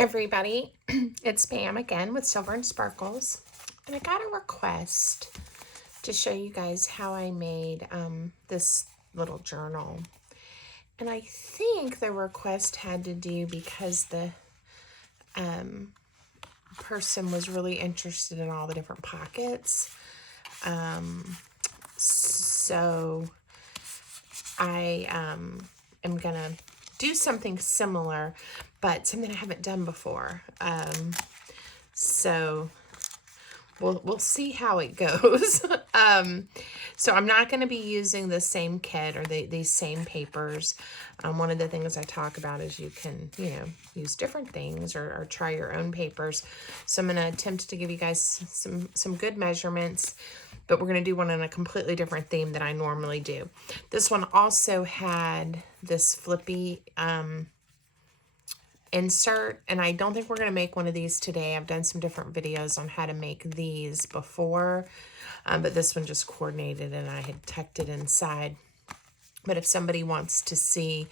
everybody, it's Pam again with Silver and Sparkles, and I got a request to show you guys how I made this little journal. And I think the request had to do because the person was really interested in all the different pockets. So I am gonna do something similar, but something I haven't done before. So we'll see how it goes. So I'm not going to be using the same kit or these same papers. One of the things I talk about is you can, use different things or try your own papers. So I'm going to attempt to give you guys some good measurements, but we're going to do one in a completely different theme than I normally do. This one also had this flippy insert, and I don't think we're going to make one of these today. I've done some different videos on how to make these before, but this one just coordinated and I had tucked it inside. But if somebody wants to see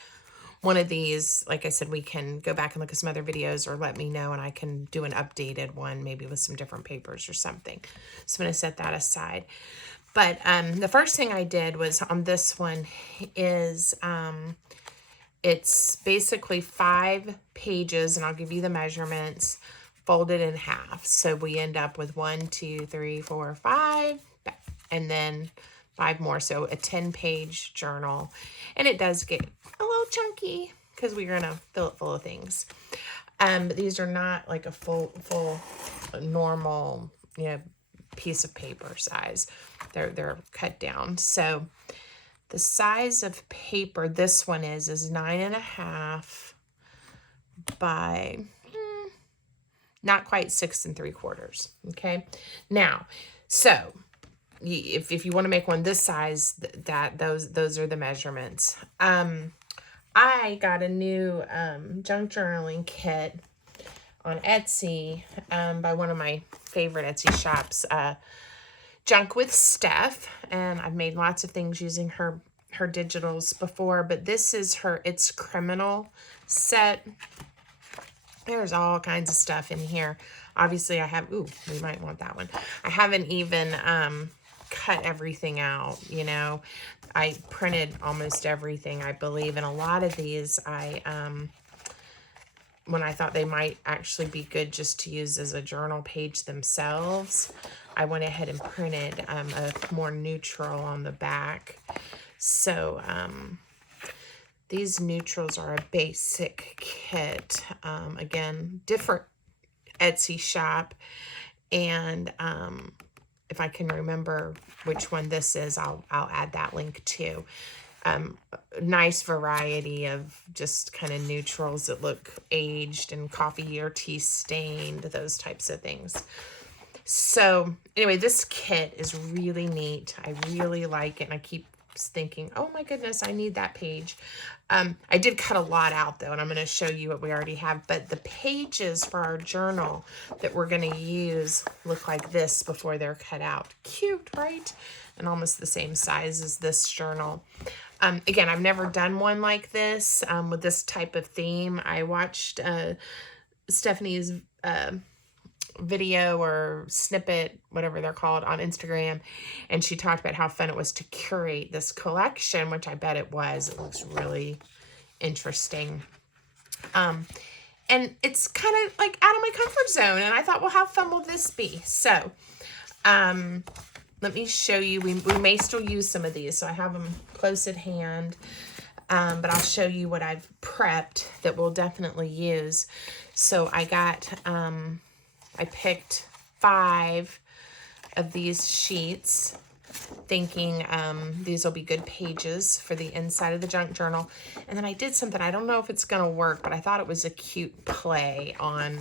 one of these, like I said, we can go back and look at some other videos or let me know and I can do an updated one, maybe with some different papers or something. So I'm going to set that aside. But the first thing I did was on this one is it's basically 5 pages, and I'll give you the measurements, folded in half. So we end up with 1, 2, 3, 4, 5, and then 5 more. So a 10-page journal. And it does get a little chunky because we're going to fill it full of things. But these are not like a full normal, piece of paper size. They're cut down. So the size of paper this one is 9.5 by not quite 6 3/4. Okay. Now, so if you want to make one this size, those are the measurements. I got a new junk journaling kit on Etsy by one of my favorite Etsy shops, JunkwithSteph, and I've made lots of things using her digitals before, but this is its criminal set. There's all kinds of stuff in here. Obviously I have, we might want that one. I haven't even cut everything out, I printed almost everything, I believe, and a lot of these when I thought they might actually be good just to use as a journal page themselves, I went ahead and printed a more neutral on the back. So these neutrals are a basic kit. Again, different Etsy shop. And if I can remember which one this is, I'll add that link too. Nice variety of just kind of neutrals that look aged and coffee or tea stained, those types of things. So anyway, this kit is really neat. I really like it, and I keep thinking, oh my goodness, I need that page. I did cut a lot out though, and I'm going to show you what we already have, but the pages for our journal that we're going to use look like this before they're cut out. Cute, right? And almost the same size as this journal. Again, I've never done one like this with this type of theme. I watched Stephanie's video or snippet, whatever they're called, on Instagram, and she talked about how fun it was to curate this collection, which I bet it was. It looks really interesting. And it's kind of like out of my comfort zone, and I thought, well, how fun will this be? So let me show you. We may still use some of these, so I have them close at hand, but I'll show you what I've prepped that we'll definitely use. So I got I picked 5 of these sheets, thinking these will be good pages for the inside of the junk journal. And then I did something, I don't know if it's going to work, but I thought it was a cute play on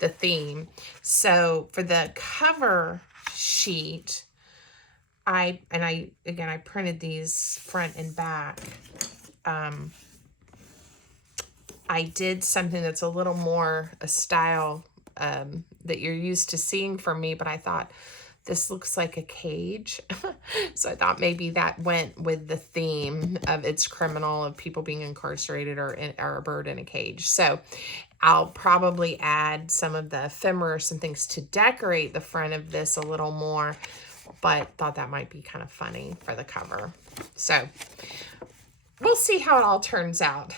the theme. So for the cover sheet, I printed these front and back. I did something that's a little more a style that you're used to seeing from me, but I thought this looks like a cage. So I thought maybe that went with the theme of It's Criminal, of people being incarcerated or a bird in a cage. So I'll probably add some of the ephemera, some things to decorate the front of this a little more, but thought that might be kind of funny for the cover. So we'll see how it all turns out.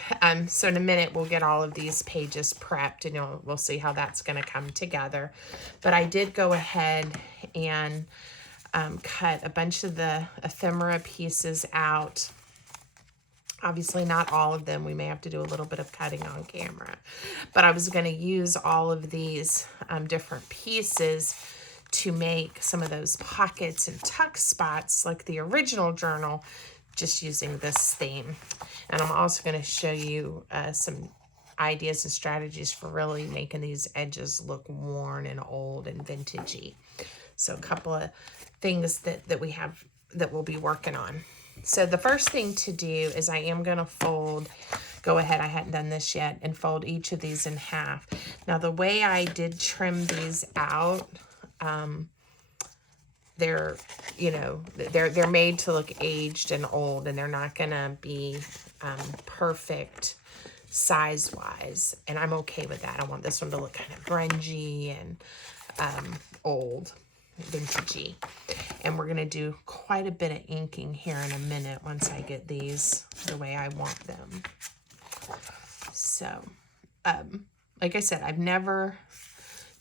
So in a minute, we'll get all of these pages prepped, and we'll see how that's going to come together. But I did go ahead and cut a bunch of the ephemera pieces out. Obviously not all of them. We may have to do a little bit of cutting on camera. But I was going to use all of these different pieces to make some of those pockets and tuck spots like the original journal, just using this theme. And I'm also going to show you some ideas and strategies for really making these edges look worn and old and vintagey. So a couple of things that we have that we'll be working on. So the first thing to do is I am going to go ahead, I hadn't done this yet, and fold each of these in half. Now the way I did trim these out, they're made to look aged and old, and they're not going to be perfect size-wise, and I'm okay with that. I want this one to look kind of grungy and old, vintagey. And we're going to do quite a bit of inking here in a minute once I get these the way I want them. So, like I said, I've never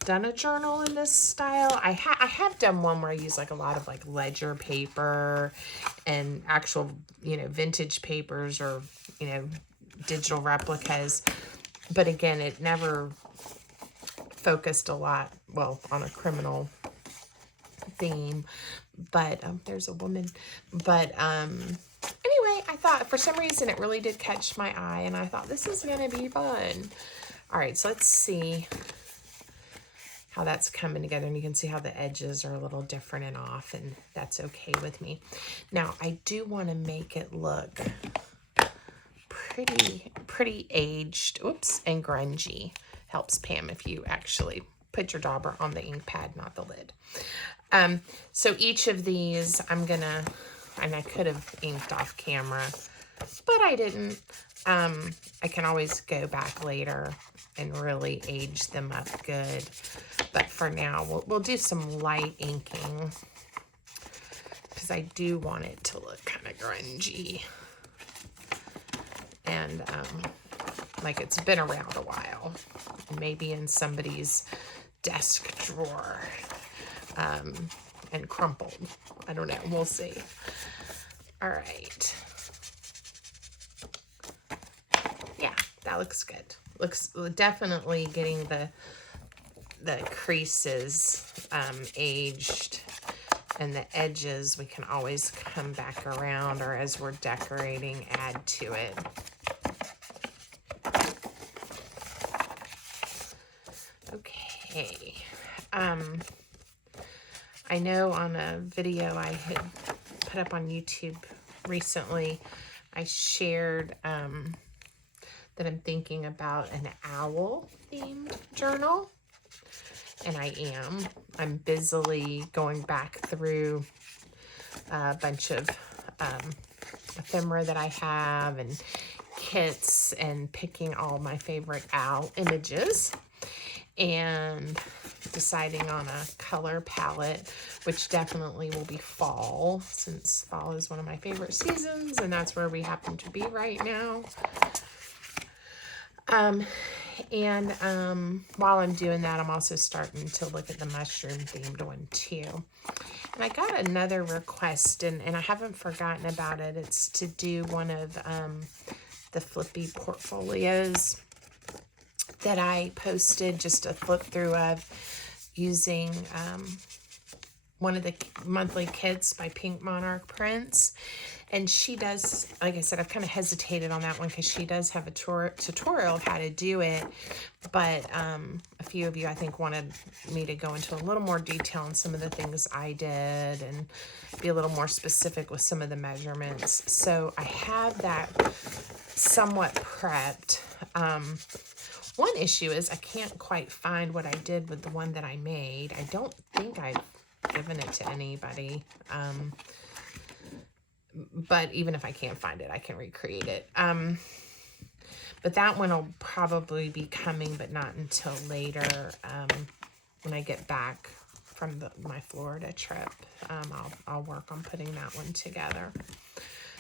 done a journal in this style. I have done one where I use like a lot of like ledger paper and actual, vintage papers or, digital replicas. But again, it never focused a lot, on a criminal theme. But there's a woman. But anyway, I thought for some reason it really did catch my eye, and I thought this is going to be fun. All right, so let's see how that's coming together, and you can see how the edges are a little different and off, and that's okay with me. Now, I do want to make it look pretty aged, and grungy. Helps, Pam, if you actually put your dauber on the ink pad, not the lid. So each of these I'm gonna, and I could have inked off camera, but I didn't. I can always go back later and really age them up good. But for now, we'll do some light inking because I do want it to look kind of grungy and like it's been around a while, maybe in somebody's desk drawer. And crumpled. I don't know. We'll see. All right. Yeah, that looks good. Looks definitely getting the creases aged, and the edges we can always come back around, or as we're decorating, add to it. Okay. I know on a video I had put up on YouTube recently, I shared that I'm thinking about an owl-themed journal, and I'm busily going back through a bunch of ephemera that I have and kits and picking all my favorite owl images and deciding on a color palette, which definitely will be fall, since fall is one of my favorite seasons, and that's where we happen to be right now. While I'm doing that, I'm also starting to look at the mushroom themed one too. And I got another request, and I haven't forgotten about it. It's to do one of the flippy portfolios that I posted, just a flip through of, using one of the monthly kits by Pink Monarch Prints. And she does, like I said, I've kind of hesitated on that one because she does have a tutorial of how to do it. But a few of you, I think, wanted me to go into a little more detail on some of the things I did and be a little more specific with some of the measurements. So I have that somewhat prepped. One issue is I can't quite find what I did with the one that I made. I don't think I've given it to anybody. but even if I can't find it, I can recreate it. But that one will probably be coming, but not until later, when I get back from my Florida trip. I'll work on putting that one together.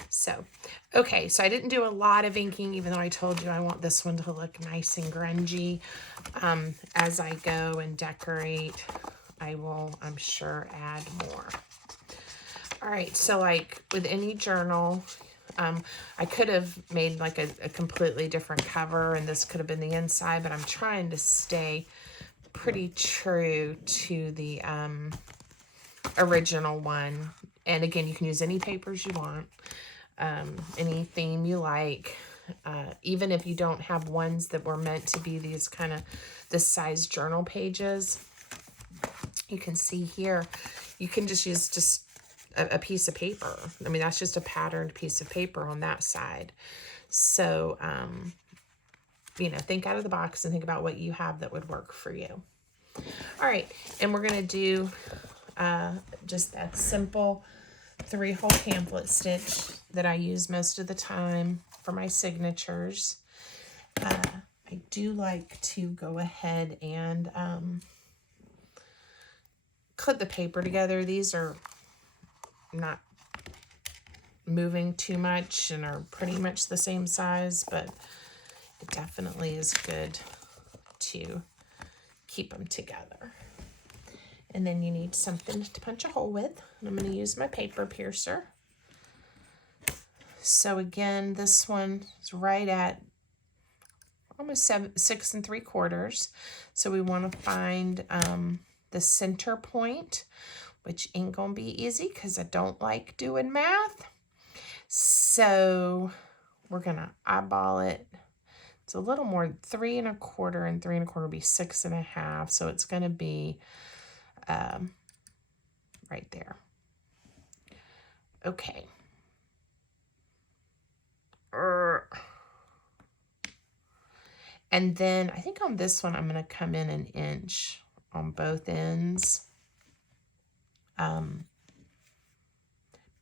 So, okay, so I didn't do a lot of inking, even though I told you I want this one to look nice and grungy. As I go and decorate, I will, I'm sure, add more. All right, so like with any journal, I could have made like a completely different cover, and this could have been the inside, but I'm trying to stay pretty true to the original one. And again, you can use any papers you want, any theme you like, even if you don't have ones that were meant to be these kind of this size journal pages. You can see here, you can just use just a piece of paper. I mean, that's just a patterned piece of paper on that side. So, you know, think out of the box and think about what you have that would work for you. All right, and we're going to do just that simple 3-hole pamphlet stitch that I use most of the time for my signatures. I do like to go ahead and clip the paper together. These are not moving too much and are pretty much the same size, but it definitely is good to keep them together. And then you need something to punch a hole with. And I'm going to use my paper piercer. So again, this one is right at almost 6 3/4. So we want to find the center point, which ain't gonna be easy because I don't like doing math. So we're gonna eyeball it. It's a little more, 3 1/4, and 3 1/4 will be 6 1/2. So it's gonna be right there. Okay. And then I think on this one, I'm gonna come in 1 inch on both ends.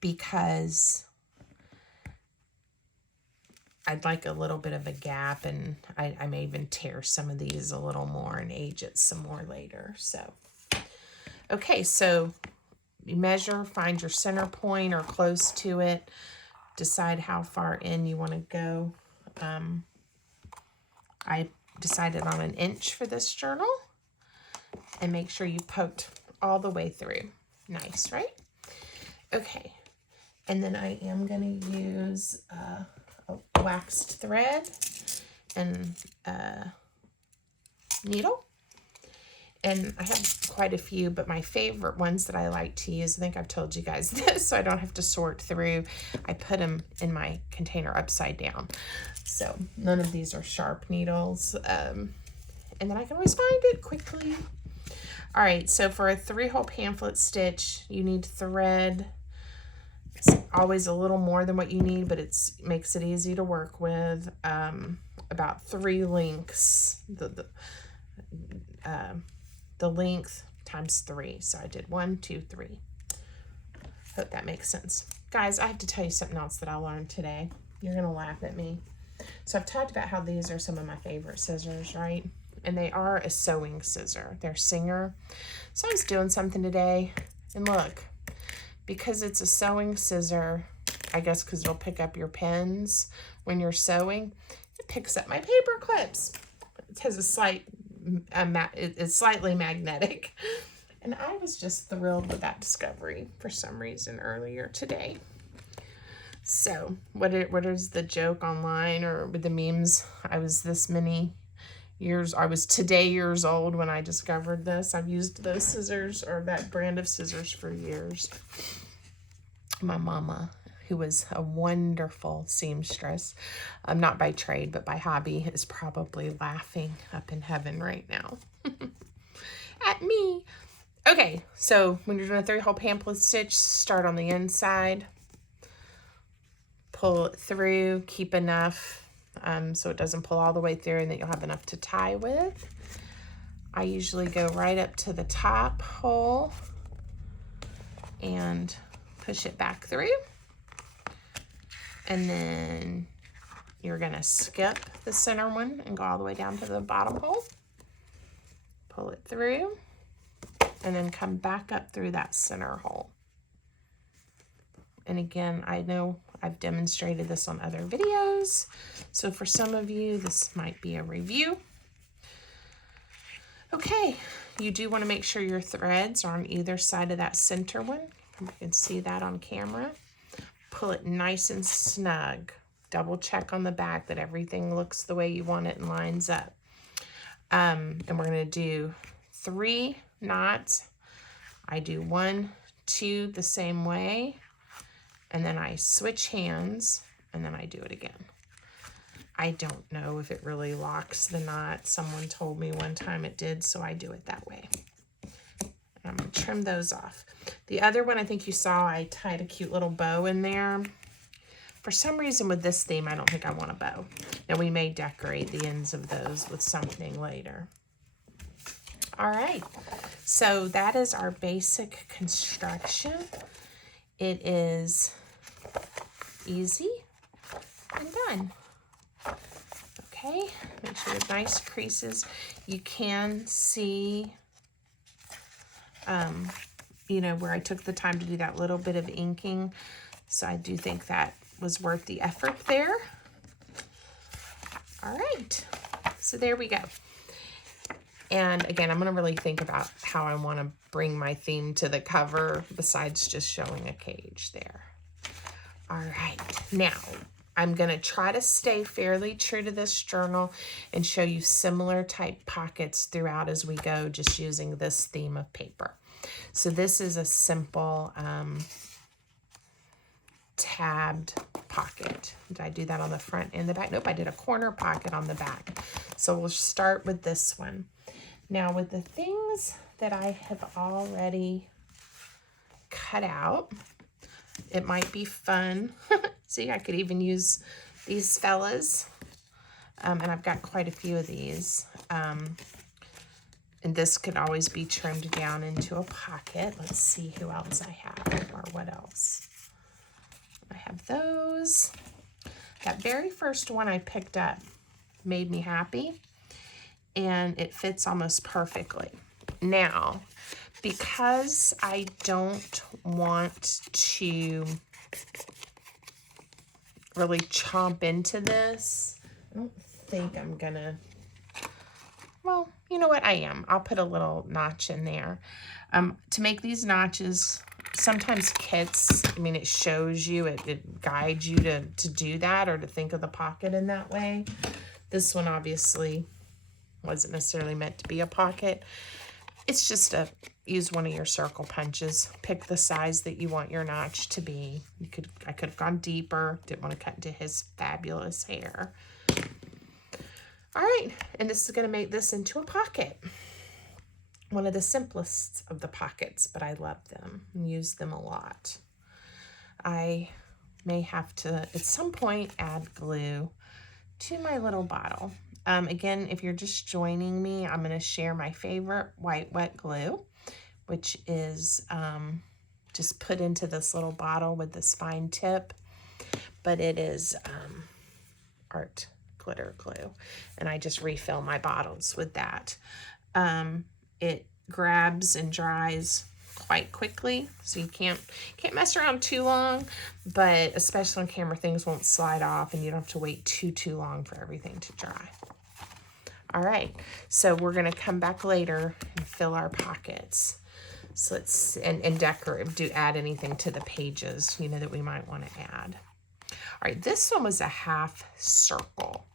Because I'd like a little bit of a gap, and I may even tear some of these a little more and age it some more later. So, okay, so you measure, find your center point or close to it, decide how far in you want to go. I decided on 1 inch for this journal, and make sure you poked all the way through. Nice, right? Okay, and then I am going to use a waxed thread and a needle. And I have quite a few, but my favorite ones that I like to use, I think I've told you guys this, so I don't have to sort through. I put them in my container upside down. So none of these are sharp needles. And then I can always find it quickly. All right, so for a 3-hole pamphlet stitch, you need thread. It's always a little more than what you need, but it makes it easy to work with. About 3 lengths, the length times 3. So I did 1, 2, 3. Hope that makes sense. Guys, I have to tell you something else that I learned today. You're gonna laugh at me. So I've talked about how these are some of my favorite scissors, right? And they are a sewing scissor. They're Singer. So I was doing something today, and look, because it's a sewing scissor, I guess because it'll pick up your pens when you're sewing, it picks up my paper clips. It has a slight, it's slightly magnetic. And I was just thrilled with that discovery for some reason earlier today. So what is the joke online or with the memes? I was today years old when I discovered this. I've used those scissors, or that brand of scissors, for years. My mama, who was a wonderful seamstress, not by trade, but by hobby, is probably laughing up in heaven right now at me. Okay, so when you're doing a 3-hole pamphlet stitch, start on the inside, pull it through, keep enough so it doesn't pull all the way through, and that you'll have enough to tie with. I usually go right up to the top hole and push it back through. And then you're gonna skip the center one and go all the way down to the bottom hole. Pull it through, and then come back up through that center hole. And again, I know I've demonstrated this on other videos, so for some of you, this might be a review. Okay, you do want to make sure your threads are on either side of that center one. You can see that on camera. Pull it nice and snug. Double check on the back that everything looks the way you want it and lines up. And we're going to do 3 knots. I do 1, 2 the same way, and then I switch hands, and then I do it again. I don't know if it really locks the knot. Someone told me one time it did, so I do it that way. I'm going to trim those off. The other one, I think you saw, I tied a cute little bow in there. For some reason with this theme, I don't think I want a bow. Now we may decorate the ends of those with something later. All right, so that is our basic construction. It is easy and done. Okay, make sure you have nice creases. You can see, you know, where I took the time to do that little bit of inking. So I do think that was worth the effort there. All right, so there we go. And again, I'm going to really think about how I want to bring my theme to the cover besides just showing a cage there. All right, now I'm going to try to stay fairly true to this journal and show you similar type pockets throughout as we go, just using this theme of paper. So this is a simple tabbed pocket. Did I do that on the front and the back? Nope, I did a corner pocket on the back. So we'll start with this one. Now with the things that I have already cut out, it might be fun. See, I could even use these fellas. And I've got quite a few of these. And this could always be trimmed down into a pocket. Let's see who else I have or what else. I have those. That very first one I picked up made me happy, and it fits almost perfectly. Now, because I don't want to really chomp into this, I don't think I'm gonna, well, you know what, I am. I'll put a little notch in there. To make these notches, sometimes kits, I mean, it shows you, it guides you to do that or to think of the pocket in that way. This one obviously wasn't necessarily meant to be a pocket. It's just use one of your circle punches. Pick the size that you want your notch to be. I could have gone deeper. Didn't want to cut into his fabulous hair. All right, and this is going to make this into a pocket. One of the simplest of the pockets, but I love them and use them a lot. I may have to, at some point, add glue to my little bottle. Again, if you're just joining me, I'm going to share my favorite white wet glue, which is just put into this little bottle with this fine tip, but it is art glitter glue, and I just refill my bottles with that. It grabs and dries quite quickly, so you can't mess around too long, but especially on camera, things won't slide off and you don't have to wait too long for everything to dry. All right, so we're gonna come back later and fill our pockets. So let's, and decorate, add anything to the pages, you know, that we might want to add. All right, this one was a half circle.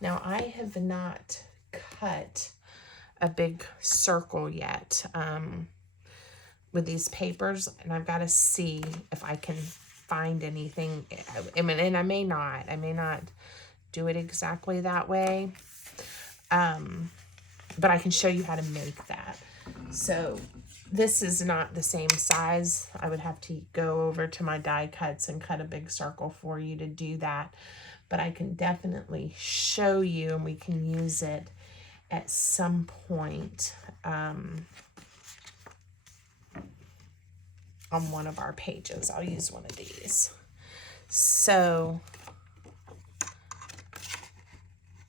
Now I have not cut a big circle yet with these papers, and I've got to see if I can find anything. I mean, and I may not do it exactly that way, but I can show you how to make that. So this is not the same size. I would have to go over to my die cuts and cut a big circle for you to do that, but I can definitely show you, and we can use it at some point on one of our pages. I'll use one of these. So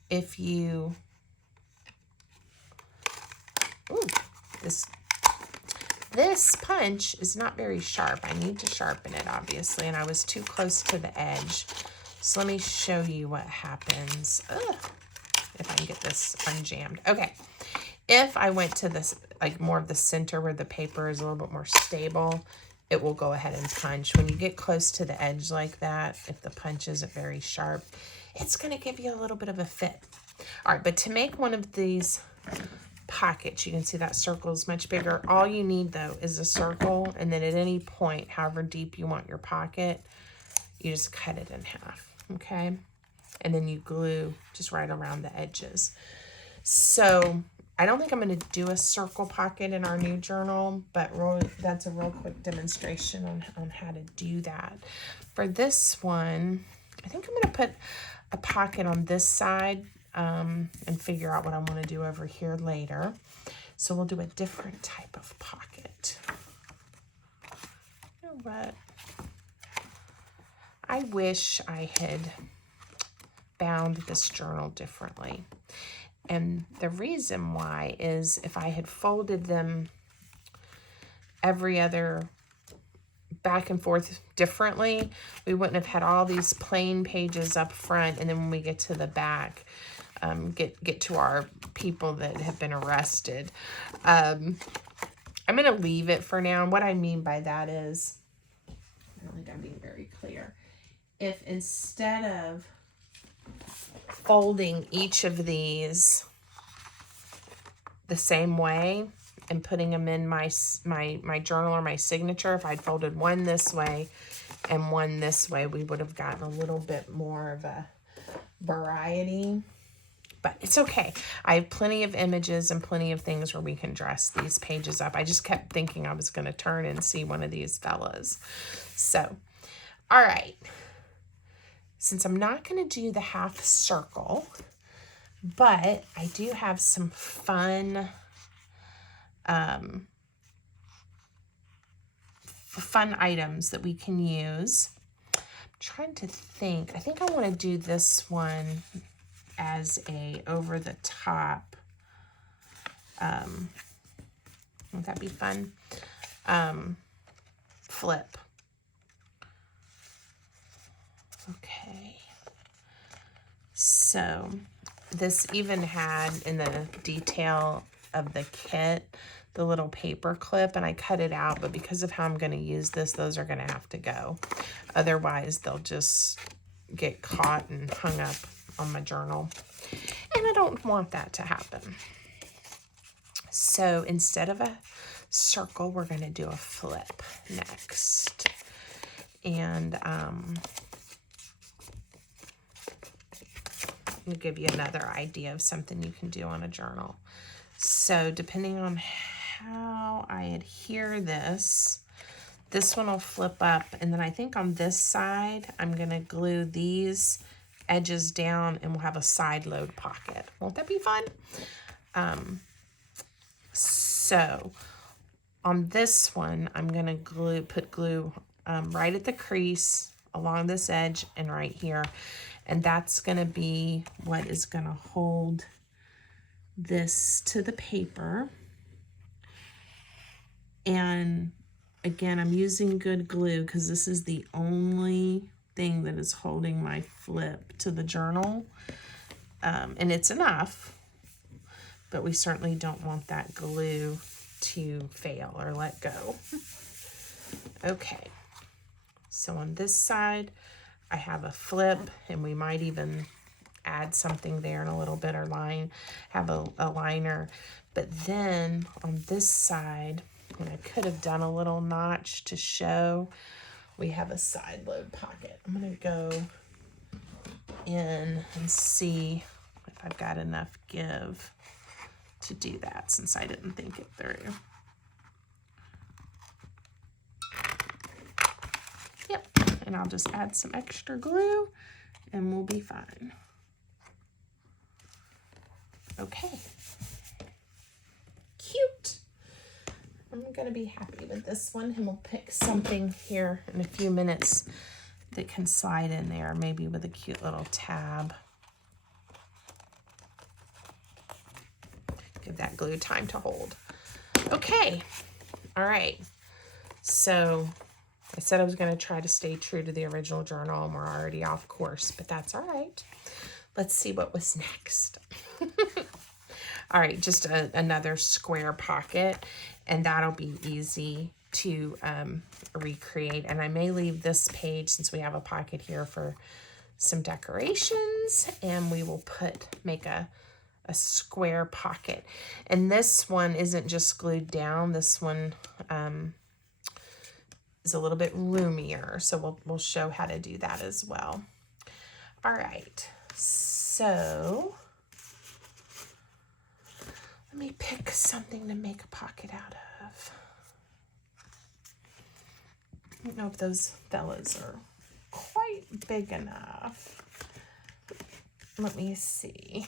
if you, ooh, this punch is not very sharp. I need to sharpen it, obviously, and I was too close to the edge. So let me show you what happens. Ugh, if I can get this unjammed. Okay, if I went to this, like more of the center where the paper is a little bit more stable, it will go ahead and punch. When you get close to the edge like that, if the punch isn't very sharp, it's going to give you a little bit of a fit. All right, but to make one of these pockets, you can see that circle is much bigger. All you need, though, is a circle, and then at any point, however deep you want your pocket, you just cut it in half, okay? And then you glue just right around the edges. So I don't think I'm going to do a circle pocket in our new journal, but that's a real quick demonstration on how to do that. For this one, I think I'm going to put a pocket on this side and figure out what I want to do over here later. So we'll do a different type of pocket. You know what? I wish I had bound this journal differently. And the reason why is if I had folded them every other back and forth differently, we wouldn't have had all these plain pages up front, and then when we get to the back, get to our people that have been arrested. I'm going to leave it for now. And what I mean by that is, I don't think I'm being very clear. If instead of folding each of these the same way and putting them in my journal or my signature, if I'd folded one this way and one this way, we would have gotten a little bit more of a variety. But it's okay. I have plenty of images and plenty of things where we can dress these pages up. I just kept thinking I was going to turn and see one of these fellas. So, all right. Since I'm not going to do the half circle, but I do have some fun, fun items that we can use. I'm trying to think. I think I want to do this one as a over the top. Won't that be fun? Flip. Okay. So this even had in the detail of the kit the little paper clip, and I cut it out, but because of how I'm going to use this, those are going to have to go. Otherwise, they'll just get caught and hung up on my journal, and I don't want that to happen. So instead of a circle, we're going to do a flip next. And I'll give you another idea of something you can do on a journal. So depending on how I adhere this one will flip up, and then I think on this side I'm going to glue these edges down, and we'll have a side load pocket. Won't that be fun? So on this one, I'm going to put glue right at the crease along this edge and right here. And that's going to be what is going to hold this to the paper. And again, I'm using good glue because this is the only thing that is holding my flip to the journal. And it's enough, but we certainly don't want that glue to fail or let go. Okay, so on this side, I have a flip, and we might even add something there in a little bit, or have a liner. But then on this side, and I could have done a little notch to show, we have a side load pocket. I'm going to go in and see if I've got enough give to do that, since I didn't think it through. Yep, and I'll just add some extra glue and we'll be fine. Okay, cute. I'm gonna be happy with this one, and we'll pick something here in a few minutes that can slide in there, maybe with a cute little tab. Give that glue time to hold. Okay, all right. So I said I was going to try to stay true to the original journal, and we're already off course, but that's all right. Let's see what was next. All right, just another square pocket, and that'll be easy to recreate. And I may leave this page, since we have a pocket here, for some decorations, and we will make a square pocket. And this one isn't just glued down. This one is a little bit roomier, so we'll show how to do that as well. All right, so let me pick something to make a pocket out of. I don't know if those fellas are quite big enough. Let me see.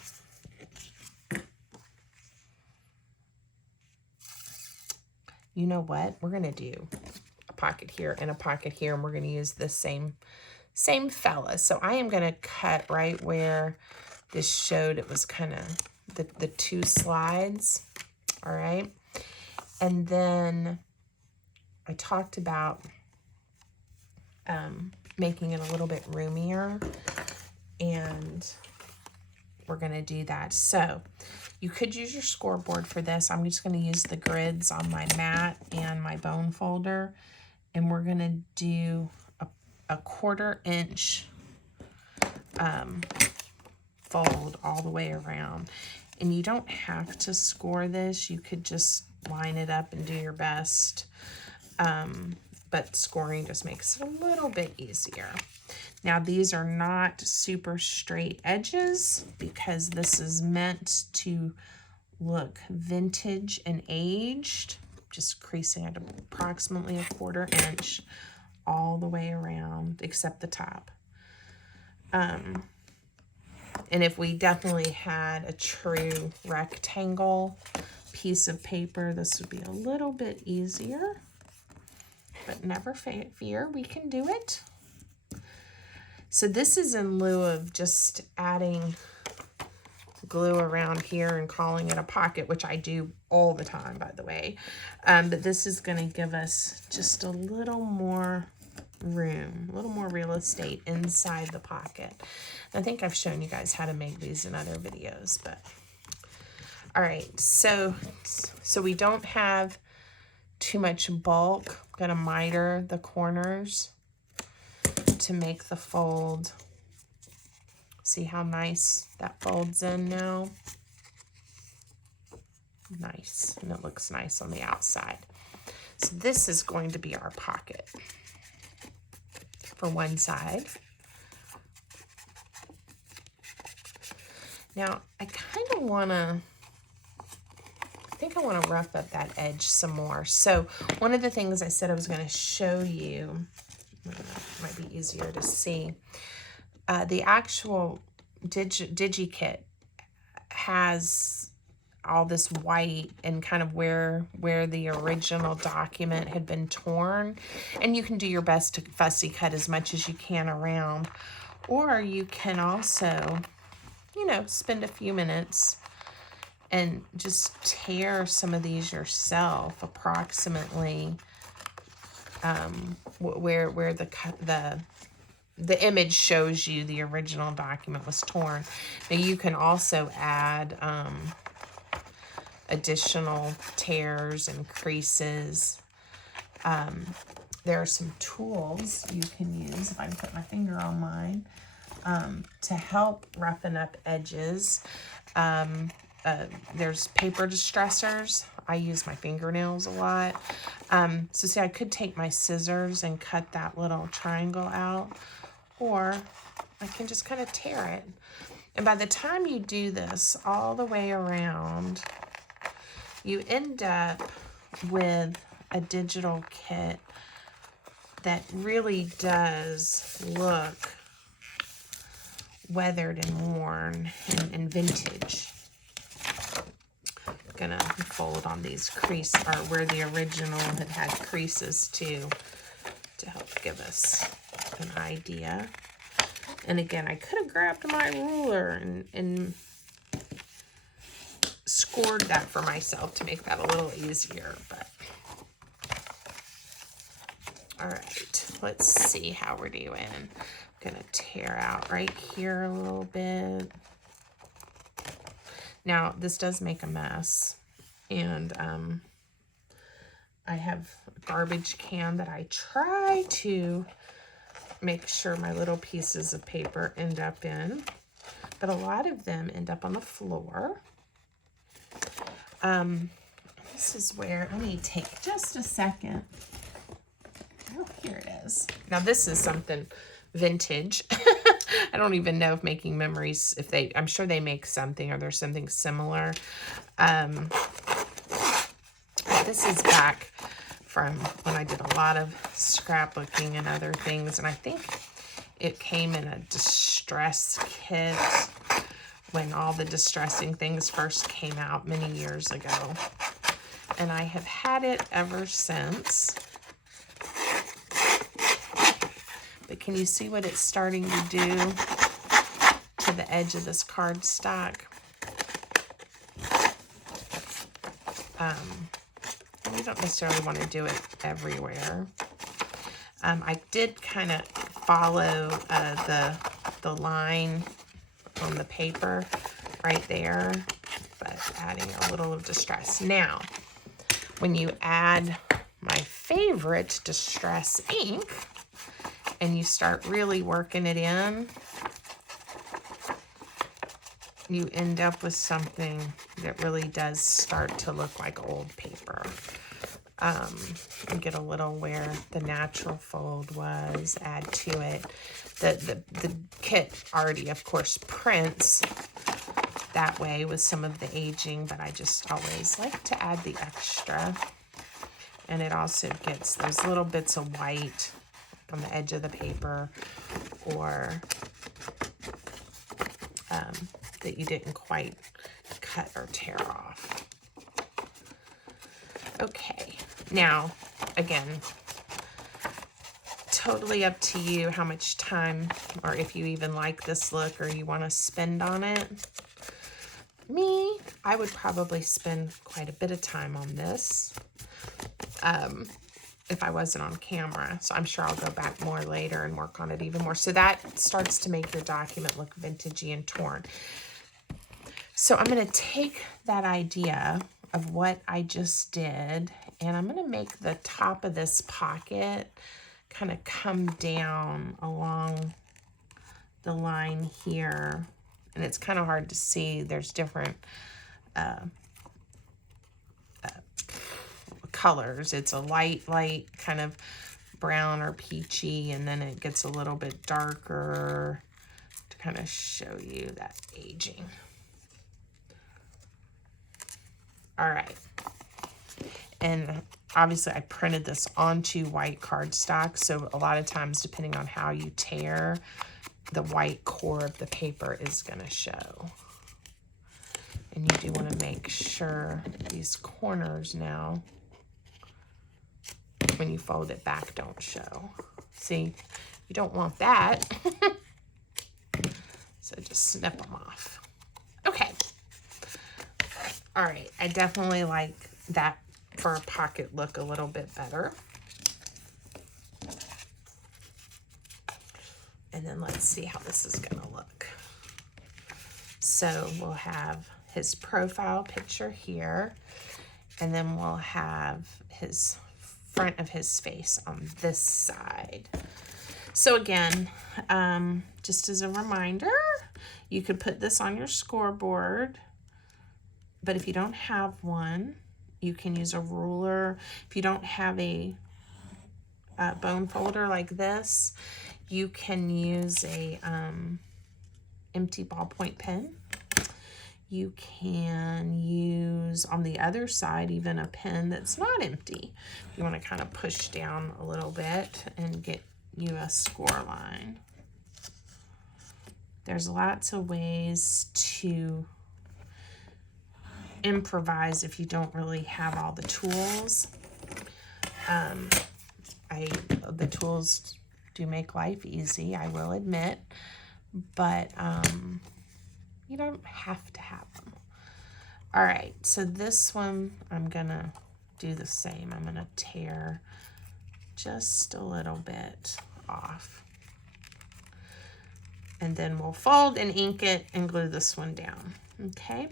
You know what? We're going to do a pocket here and a pocket here, and we're going to use the same fella. So I am going to cut right where this showed it was kind of the two slides. All right. And then I talked about making it a little bit roomier, and we're going to do that. So you could use your scoreboard for this. I'm just going to use the grids on my mat and my bone folder, and we're going to do a 1/4 inch fold all the way around. And you don't have to score this. You could just line it up and do your best. But scoring just makes it a little bit easier. Now, these are not super straight edges because this is meant to look vintage and aged. Just creasing at approximately a 1/4 inch all the way around except the top. And if we definitely had a true rectangle piece of paper, this would be a little bit easier. But never fear, we can do it. So this is in lieu of just adding glue around here and calling it a pocket, which I do all the time, by the way. But this is going to give us just a little more room, a little more real estate inside the pocket. I think I've shown you guys how to make these in other videos, but all right. So we don't have too much bulk. I'm going to miter the corners to make the fold. See how nice that folds in now? Nice, and it looks nice on the outside. So this is going to be our pocket for one side. Now, I think I want to rough up that edge some more. So one of the things I said I was going to show you, might be easier to see, the actual DigiKit has all this white and kind of where the original document had been torn. And you can do your best to fussy cut as much as you can around. Or you can also, you know, spend a few minutes and just tear some of these yourself, approximately where the image shows you the original document was torn. Now you can also add additional tears and creases. There are some tools you can use, if I can put my finger on mine, to help roughen up edges. There's paper distressors. I use my fingernails a lot. So see, I could take my scissors and cut that little triangle out, or I can just kind of tear it. And by the time you do this all the way around, you end up with a digital kit that really does look weathered and worn and vintage. I'm gonna fold on these crease, or where the original had creases too, to help give us an idea. And again, I could have grabbed my ruler and scored that for myself to make that a little easier, but all right, let's see how we're doing. I'm gonna tear out right here a little bit. Now, this does make a mess, and I have a garbage can that I try to make sure my little pieces of paper end up in, but a lot of them end up on the floor. This is where, let me take just a second. Oh, here it is. Now this is something vintage. I don't even know if Making Memories, if they, I'm sure they make something or there's something similar. This is back from when I did a lot of scrapbooking and other things, and I think it came in a distress kit when all the distressing things first came out many years ago. And I have had it ever since. But can you see what it's starting to do to the edge of this cardstock? You don't necessarily want to do it everywhere. I did kind of follow the line on the paper right there, but adding a little of distress. Now, when you add my favorite distress ink and you start really working it in, you end up with something that really does start to look like old paper. And get a little where the natural fold was, add to it. The kit already, of course, prints that way with some of the aging, but I just always like to add the extra. And it also gets those little bits of white on the edge of the paper, or that you didn't quite cut or tear off. Okay, now, again, totally up to you how much time, or if you even like this look or you want to spend on it. Me, I would probably spend quite a bit of time on this if I wasn't on camera. So I'm sure I'll go back more later and work on it even more. So that starts to make your document look vintagey and torn. So I'm going to take that idea of what I just did, and I'm going to make the top of this pocket kind of come down along the line here. And it's kind of hard to see. There's different colors. It's a light kind of brown or peachy, and then it gets a little bit darker to kind of show you that aging. All right. And obviously I printed this onto white cardstock, so a lot of times, depending on how you tear, the white core of the paper is going to show. And you do want to make sure these corners now, when you fold it back, don't show. See, you don't want that. So just snip them off. Okay. All right, I definitely like that for a pocket look a little bit better. And then let's see how this is going to look. So we'll have his profile picture here, and then we'll have his front of his face on this side. So again, just as a reminder, you could put this on your scoreboard, but if you don't have one, you can use a ruler. If you don't have a bone folder like this, you can use a empty ballpoint pen. You can use, on the other side, even a pen that's not empty. You want to kind of push down a little bit and get you a score line. There's lots of ways to improvise if you don't really have all the tools. The tools do make life easy, I will admit, but you don't have to have them. All right, so this one, I'm gonna do the same. I'm gonna tear just a little bit off. And then we'll fold and ink it and glue this one down, okay?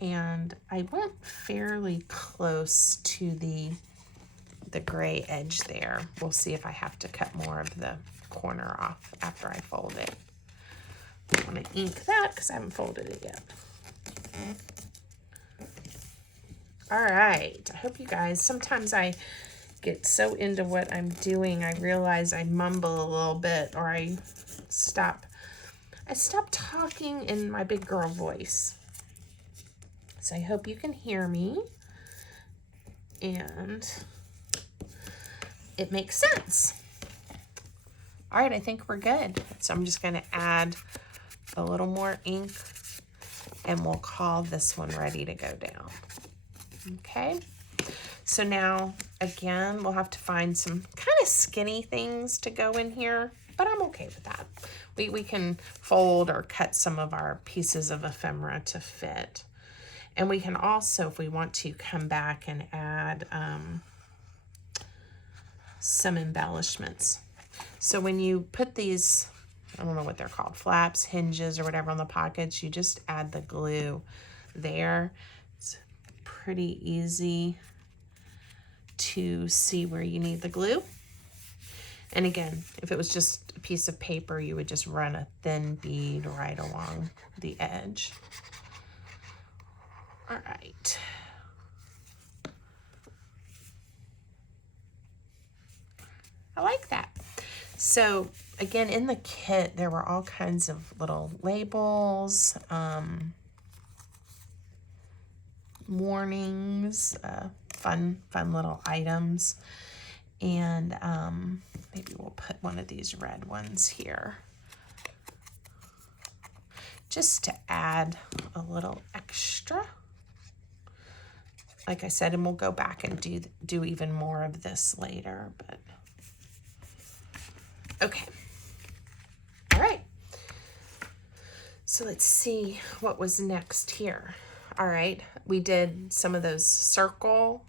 And I went fairly close to the gray edge there. We'll see if I have to cut more of the corner off after I fold it. I want to ink that because I haven't folded it yet. All right, I hope you guys, sometimes I get so into what I'm doing, I realize I mumble a little bit, or I stop talking in my big girl voice. So I hope you can hear me and it makes sense. All right, I think we're good. So I'm just gonna add a little more ink and we'll call this one ready to go down. Okay, so now again, we'll have to find some kind of skinny things to go in here, but I'm okay with that. We can fold or cut some of our pieces of ephemera to fit. And we can also, if we want to, come back and add some embellishments. So when you put these, I don't know what they're called, flaps, hinges, or whatever on the pockets, you just add the glue there. It's pretty easy to see where you need the glue. And again, if it was just a piece of paper, you would just run a thin bead right along the edge. All right. I like that. So again, in the kit, there were all kinds of little labels, warnings, fun little items. And maybe we'll put one of these red ones here, just to add a little extra. Like I said, and we'll go back and do even more of this later, but okay. All right. So let's see what was next here. All right, we did some of those circle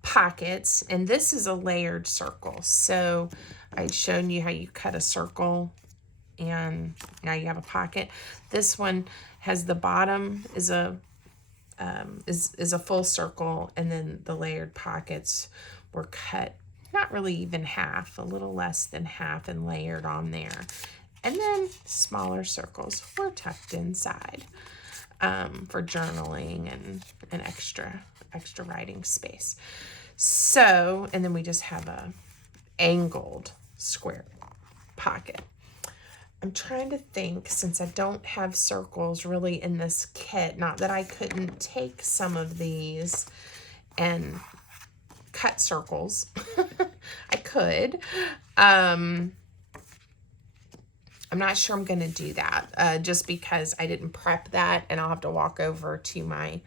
pockets, and this is a layered circle. So I'd shown you how you cut a circle and now you have a pocket. This one has the bottom is a full circle, and then the layered pockets were cut not really even half, a little less than half, and layered on there. And then smaller circles were tucked inside for journaling and extra writing space. So, and then we just have a angled square pocket. I'm trying to think, since I don't have circles really in this kit, not that I couldn't take some of these and cut circles. I could. I'm not sure I'm going to do that just because I didn't prep that, and I'll have to walk over to my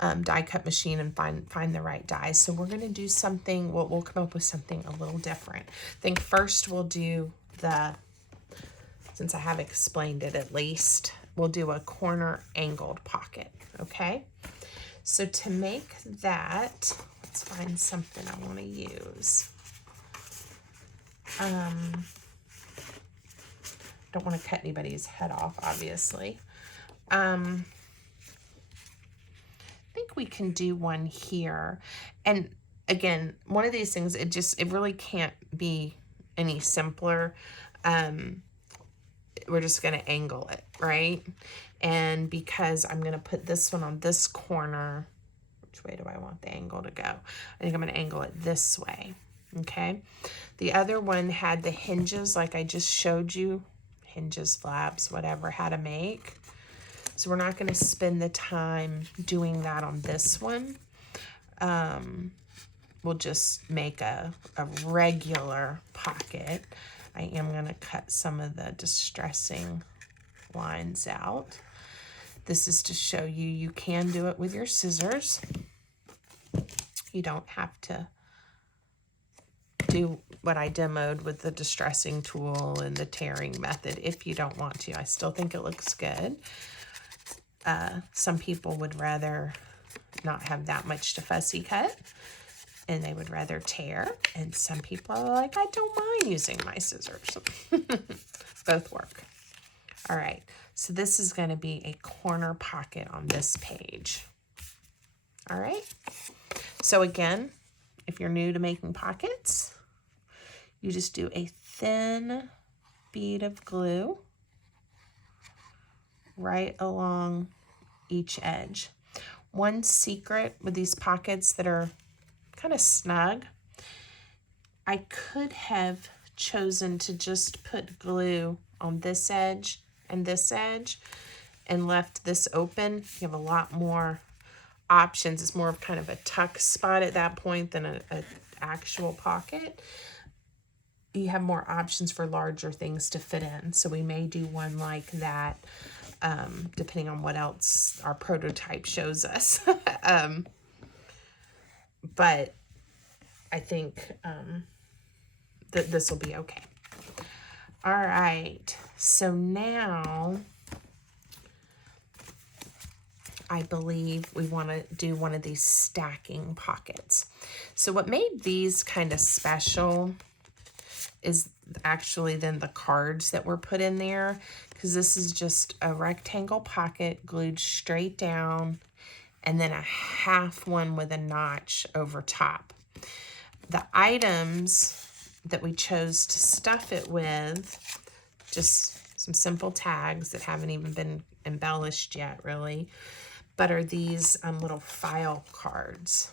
die cut machine and find the right dies. So we're going to do something, we'll come up with something a little different. I think first we'll do since I have explained it at least, we'll do a corner angled pocket, okay? So to make that, let's find something I want to use. Don't want to cut anybody's head off, obviously. I think we can do one here. And again, one of these things, it really can't be any simpler. We're just going to angle it, right? And because I'm going to put this one on this corner, which way do I want the angle to go? I think I'm going to angle it this way, okay? The other one had the hinges like I just showed you, hinges, flaps, whatever, how to make. So we're not going to spend the time doing that on this one. We'll just make a regular pocket. I am going to cut some of the distressing lines out. This is to show you can do it with your scissors. You don't have to do what I demoed with the distressing tool and the tearing method if you don't want to. I still think it looks good. Some people would rather not have that much to fussy cut, and they would rather tear. And some people are like, I don't mind using my scissors. Both work. All right, so this is going to be a corner pocket on this page. All right, so again, if you're new to making pockets, you just do a thin bead of glue right along each edge. One secret with these pockets that are kind of snug, I could have chosen to just put glue on this edge and left this open. You have a lot more options. It's more of kind of a tuck spot at that point than an actual pocket. You have more options for larger things to fit in. So we may do one like that, depending on what else our prototype shows us. But I think that this will be okay. All right, so now I believe we want to do one of these stacking pockets. So what made these kind of special is actually then the cards that were put in there, because this is just a rectangle pocket glued straight down and then a half one with a notch over top. The items that we chose to stuff it with, just some simple tags that haven't even been embellished yet really, but are these little file cards.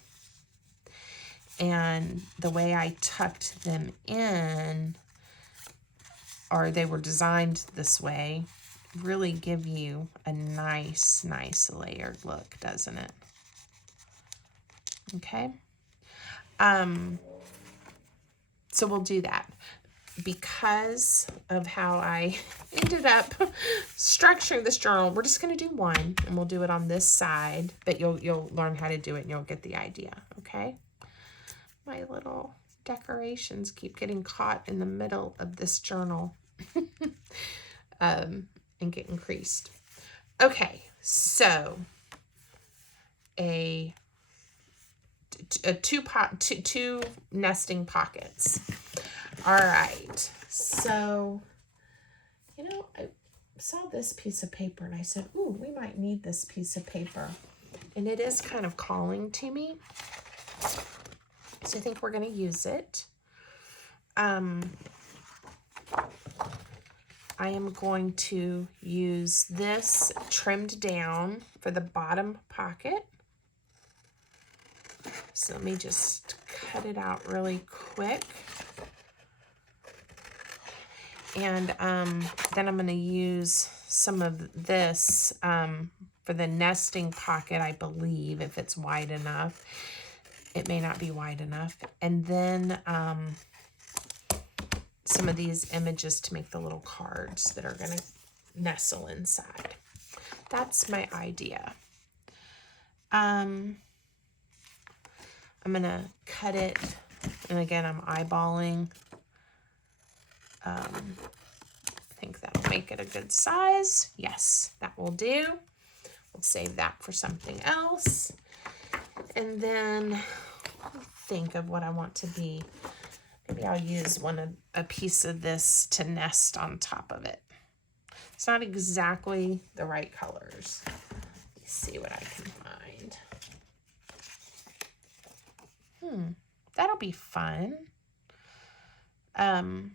And the way I tucked them in, or they were designed this way, really give you a nice layered look, doesn't it? Okay. So we'll do that. Because of how I ended up structuring this journal, we're just going to do one, and we'll do it on this side, but you'll learn how to do it and you'll get the idea, okay? My little decorations keep getting caught in the middle of this journal and getting creased. Okay, so two nesting pockets. All right, so, you know, I saw this piece of paper and I said, ooh, we might need this piece of paper. And it is kind of calling to me. So I think we're going to use it. I am going to use this trimmed down for the bottom pocket. So let me just cut it out really quick. And then I'm going to use some of this for the nesting pocket, I believe, if it's wide enough. It may not be wide enough. And then some of these images to make the little cards that are going to nestle inside. That's my idea. I'm going to cut it, and again, I'm eyeballing. I think that'll make it a good size. Yes, that will do. We'll save that for something else. And then think of what I want to be. Maybe I'll use a piece of this to nest on top of it. It's not exactly the right colors. Let's see what I can find. That'll be fun. But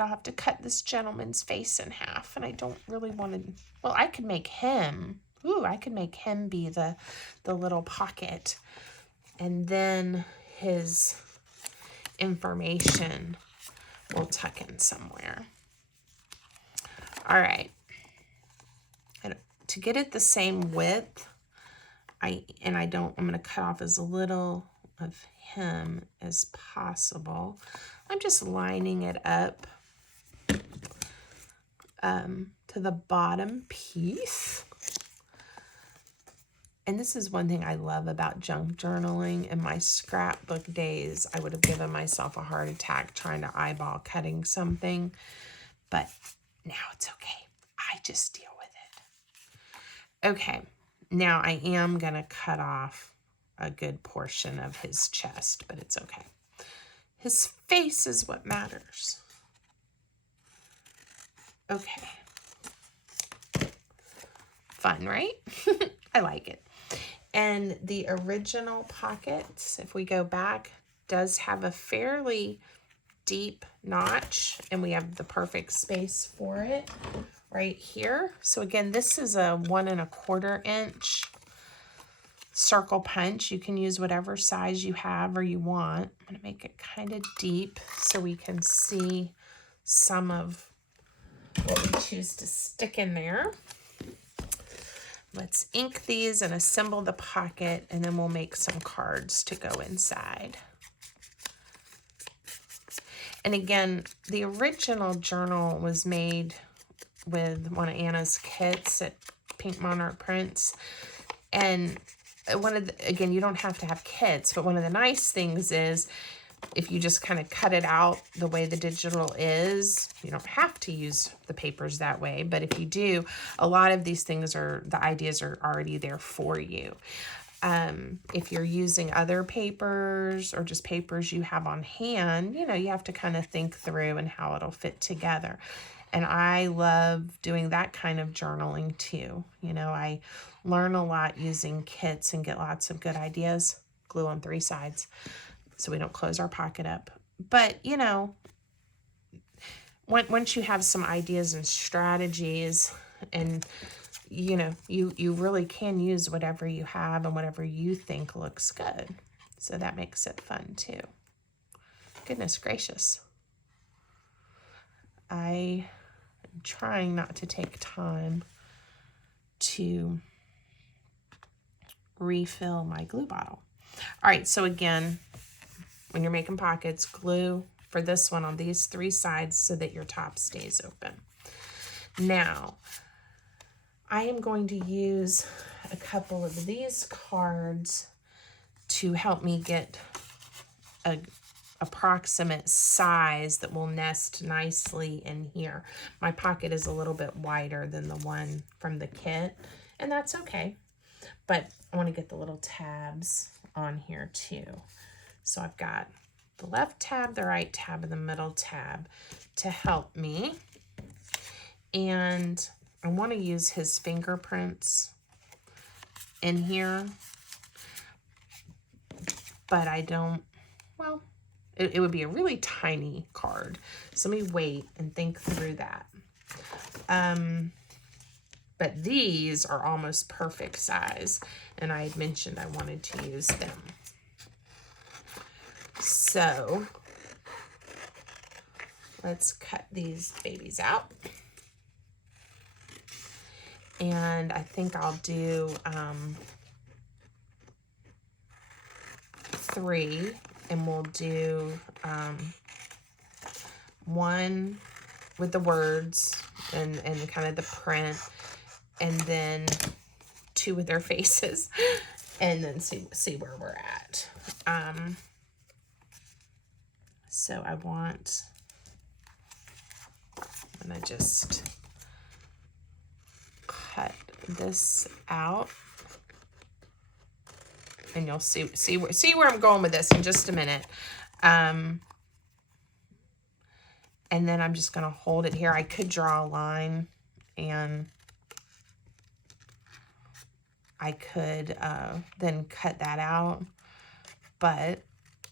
I'll have to cut this gentleman's face in half, and I don't really want to, well, I could make him, I could make him be the little pocket, and then his information will tuck in somewhere. All right. And to get it the same width, I'm going to cut off as little of him as possible. I'm just lining it up to the bottom piece. And this is one thing I love about junk journaling. In my scrapbook days, I would have given myself a heart attack trying to eyeball cutting something. But now it's okay. I just deal with it. Okay, now I am going to cut off a good portion of his chest, but it's okay. His face is what matters. Okay. Fun, right? I like it. And the original pockets, if we go back, does have a fairly deep notch, and we have the perfect space for it right here. So again, this is a 1 1/4 inch circle punch. You can use whatever size you have or you want. I'm going to make it kind of deep so we can see some of what we choose to stick in there. Let's ink these and assemble the pocket, and then we'll make some cards to go inside. And again, the original journal was made with one of Anna's kits at Pink Monarch Prints. And again, you don't have to have kits, but one of the nice things is if you just kind of cut it out the way the digital is, you don't have to use the papers that way. But if you do, a lot of these things the ideas are already there for you. If you're using other papers or just papers you have on hand, you have to kind of think through and how it'll fit together. And I love doing that kind of journaling too. I learn a lot using kits and get lots of good ideas. Glue on 3 sides so we don't close our pocket up. But, once you have some ideas and strategies, and, you really can use whatever you have and whatever you think looks good. So that makes it fun too. Goodness gracious. I am trying not to take time to refill my glue bottle. All right, so again, when you're making pockets, glue for this one on these 3 sides so that your top stays open. Now, I am going to use a couple of these cards to help me get an approximate size that will nest nicely in here. My pocket is a little bit wider than the one from the kit, and that's okay. But I want to get the little tabs on here too. So I've got the left tab, the right tab, and the middle tab to help me. And I want to use his fingerprints in here, but I don't, well, it would be a really tiny card. So let me wait and think through that. But these are almost perfect size, and I had mentioned I wanted to use them. So let's cut these babies out. And I think I'll do 3, and we'll do 1 with the words and kind of the print, and then 2 with their faces, and then see where we're at. So I'm gonna just cut this out, and you'll see where I'm going with this in just a minute. And then I'm just gonna hold it here. I could draw a line, and I could then cut that out, but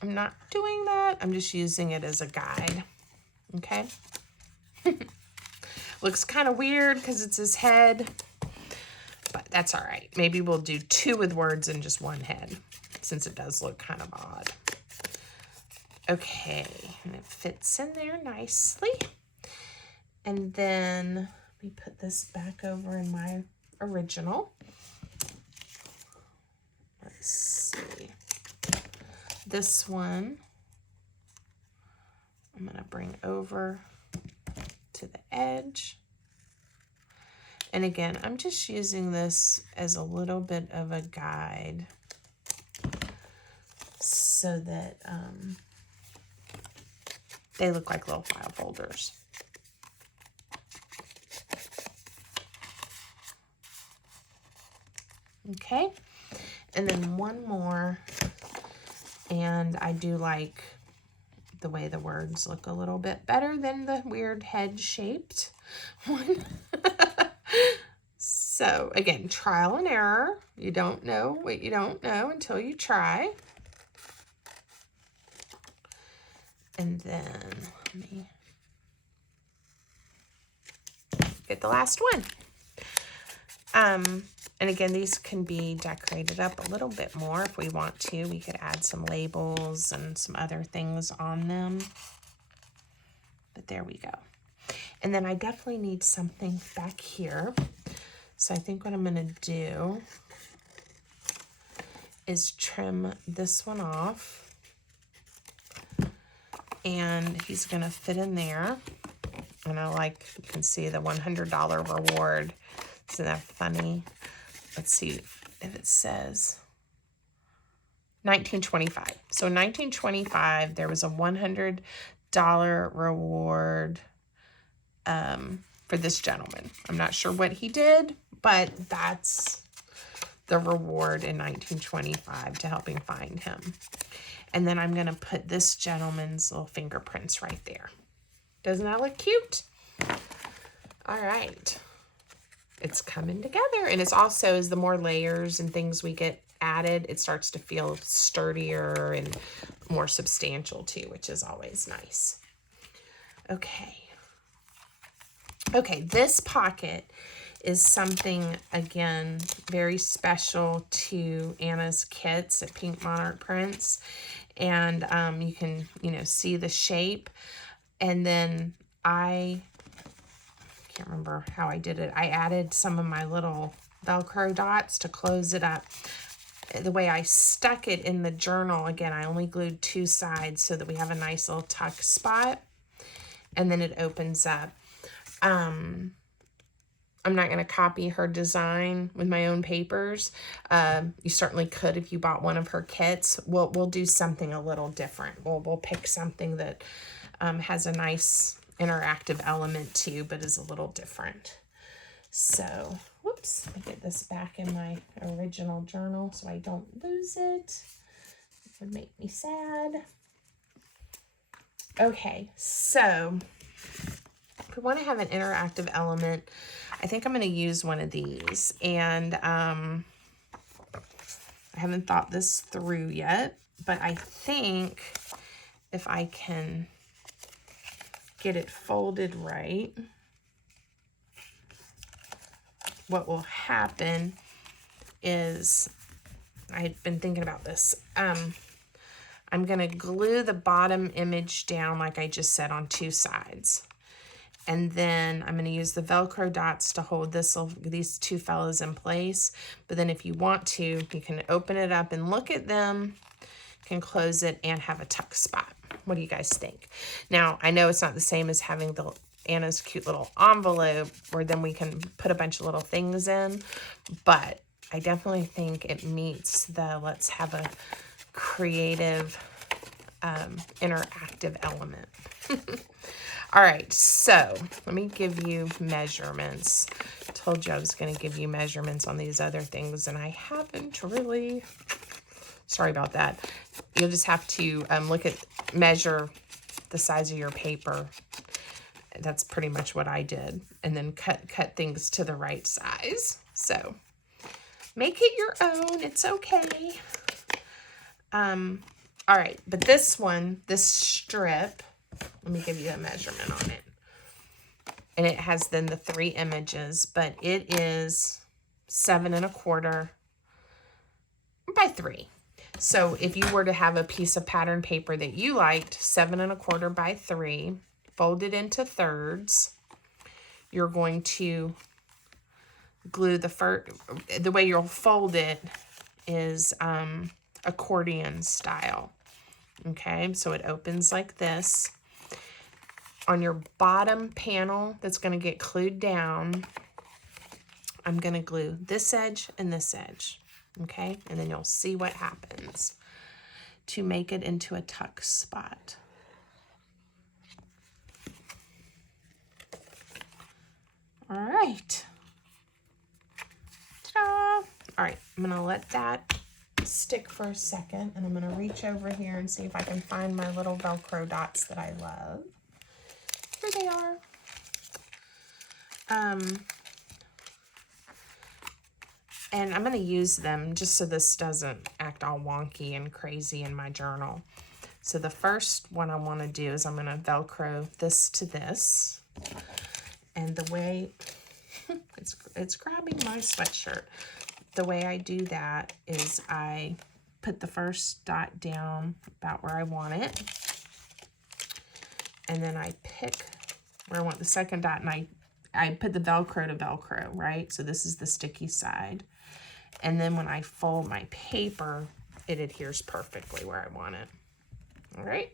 I'm not doing that. I'm just using it as a guide, okay? Looks kind of weird because it's his head, but that's all right. Maybe we'll do 2 with words and just 1 head, since it does look kind of odd. Okay, and it fits in there nicely. And then let me put this back over in my original. Let's see. This one, I'm going to bring over to the edge. And again, I'm just using this as a little bit of a guide so that they look like little file folders. Okay, and then one more, and I do like the way the words look a little bit better than the weird head-shaped one. So again, trial and error. You don't know what you don't know until you try. And then let me get the last one. And again, these can be decorated up a little bit more if we want to. We could add some labels and some other things on them. But there we go. And then I definitely need something back here. So I think what I'm going to do is trim this one off. And he's going to fit in there. And I like, you can see the $100 reward. Isn't that funny? Let's see if it says 1925. So 1925, there was a $100 reward for this gentleman. I'm not sure what he did, but that's the reward in 1925 to helping find him. And then I'm going to put this gentleman's little fingerprints right there. Doesn't that look cute? All right. It's coming together, and it's also, as the more layers and things we get added, it starts to feel sturdier and more substantial too, which is always nice. Okay. Okay, this pocket is something, again, very special to Anna's kits at Pink Monarch Prints, and you can, see the shape. And then I can't remember how I did it. I added some of my little Velcro dots to close it up. The way I stuck it in the journal, again, I only glued 2 sides so that we have a nice little tuck spot, and then it opens up. I'm not going to copy her design with my own papers. You certainly could if you bought one of her kits. We'll do something a little different. We'll pick something that has a nice interactive element too, but is a little different. So, whoops, let me get this back in my original journal so I don't lose it. It would make me sad. Okay, so if we want to have an interactive element, I think I'm going to use one of these. And I haven't thought this through yet, but I think if I can get it folded right, what will happen is, I had been thinking about this, I'm going to glue the bottom image down like I just said on 2 sides. And then I'm going to use the Velcro dots to hold these 2 fellows in place. But then if you want to, you can open it up and look at them, can close it, and have a tuck spot. What do you guys think? Now, I know it's not the same as having Anna's cute little envelope where then we can put a bunch of little things in, but I definitely think it meets the let's have a creative, interactive element. All right, so let me give you measurements. I told you I was going to give you measurements on these other things, and I haven't really. Sorry about that. You'll just have to measure the size of your paper. That's pretty much what I did. And then cut things to the right size. So make it your own. It's okay. All right. But this one, this strip, let me give you a measurement on it. And it has then the 3 images, but it is 7 1/4 by 3. So if you were to have a piece of pattern paper that you liked, 7 1/4 by 3, fold it into thirds, you're going to glue the way you'll fold it is accordion style. Okay, so it opens like this. On your bottom panel that's going to get glued down, I'm going to glue this edge and this edge, okay? And then you'll see what happens to make it into a tuck spot. All right. Ta-da! All right, I'm going to let that stick for a second, and I'm going to reach over here and see if I can find my little Velcro dots that I love. Here they are. And I'm going to use them just so this doesn't act all wonky and crazy in my journal. So the first one I want to do is I'm going to Velcro this to this. And the way, it's grabbing my sweatshirt. The way I do that is I put the first dot down about where I want it. And then I pick where I want the second dot, and I put the Velcro to Velcro, right? So this is the sticky side. And then when I fold my paper, it adheres perfectly where I want it. All right.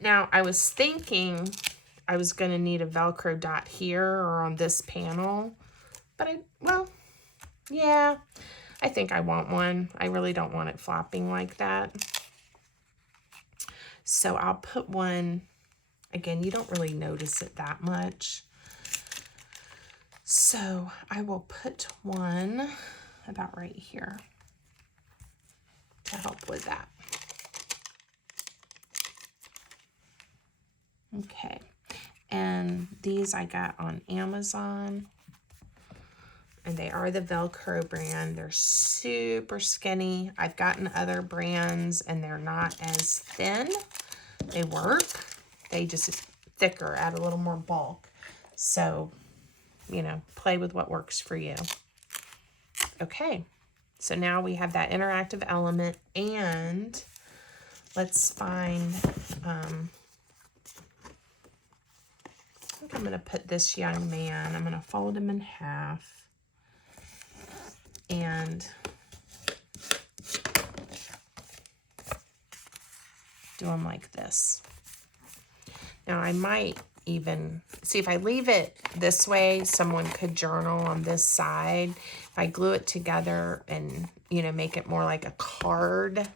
Now, I was thinking I was going to need a Velcro dot here or on this panel, but well, yeah, I think I want one. I really don't want it flopping like that. So I'll put one, again, you don't really notice it that much. So I will put one about right here to help with that. Okay, and these I got on Amazon, and they are the Velcro brand. They're super skinny. I've gotten other brands, and they're not as thin. They work. They just thicker, add a little more bulk. So, you know, play with what works for you. Okay, so now we have that interactive element, and let's find, I think I'm going to put this young man, I'm going to fold him in half, and do them like this. Now I might even, see if I leave it this way, someone could journal on this side. If I glue it together and, you know, make it more like a card,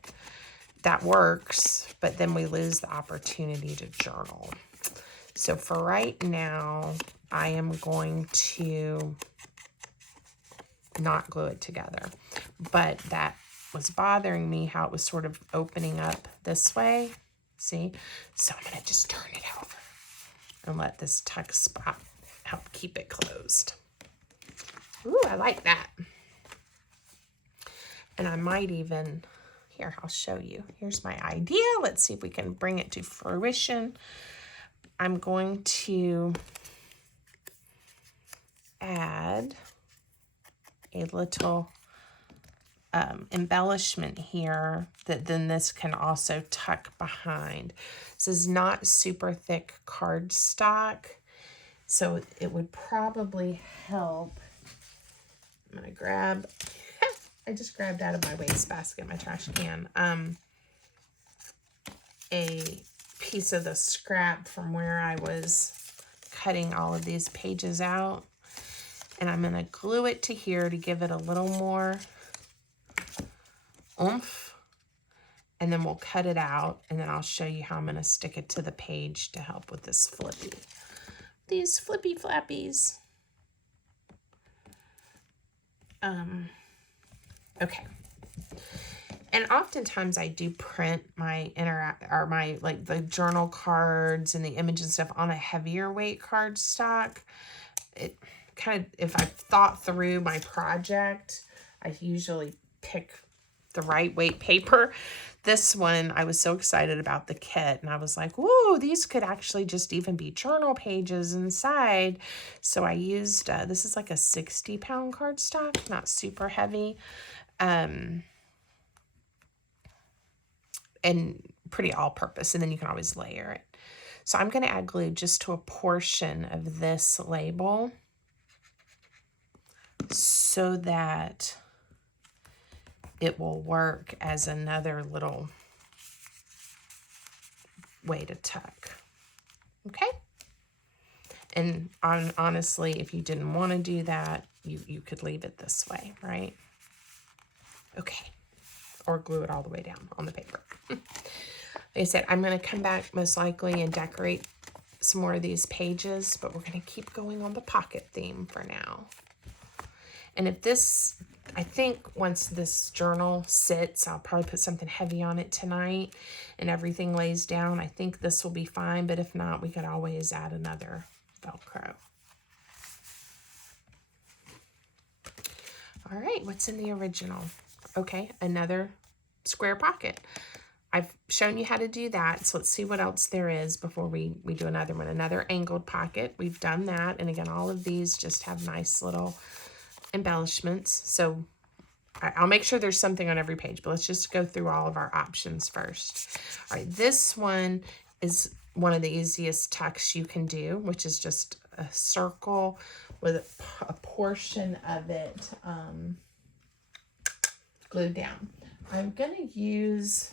that works, but then we lose the opportunity to journal. So for right now, I am going to not glue it together, but that was bothering me how it was sort of opening up this way. See? So I'm going to just turn it over and let this tuck spot help keep it closed. Ooh, I like that. And I might even, here, I'll show you. Here's my idea. Let's see if we can bring it to fruition. I'm going to add a little embellishment here that then this can also tuck behind. This is not super thick cardstock, so it would probably help. I'm gonna grab, I just grabbed out of my wastebasket, my trash can, a piece of the scrap from where I was cutting all of these pages out, and I'm gonna glue it to here to give it a little more oomph, and then we'll cut it out, and then I'll show you how I'm going to stick it to the page to help with this flippy. These flippy flappies. Okay. And oftentimes I do print my like the journal cards and the image and stuff on a heavier weight cardstock. It kind of, if I've thought through my project, I usually pick the right weight paper. This one, I was so excited about the kit, and I was like, whoa, these could actually just even be journal pages inside. So I used, this is like a 60-pound cardstock, not super heavy, and pretty all-purpose, and then you can always layer it. So I'm going to add glue just to a portion of this label so that it will work as another little way to tuck. Okay? And honestly, if you didn't want to do that, you could leave it this way, right? Okay. Or glue it all the way down on the paper. Like I said, I'm going to come back most likely and decorate some more of these pages, but we're going to keep going on the pocket theme for now. And if this, I think once this journal sits, I'll probably put something heavy on it tonight and everything lays down. I think this will be fine, but if not, we could always add another Velcro. All right, what's in the original? Okay, another square pocket. I've shown you how to do that, so let's see what else there is before we do another one. Another angled pocket. We've done that, and again, all of these just have nice little embellishments. So I'll make sure there's something on every page, but let's just go through all of our options first. All right, this one is one of the easiest tucks you can do, which is just a circle with a portion of it glued down. I'm gonna use,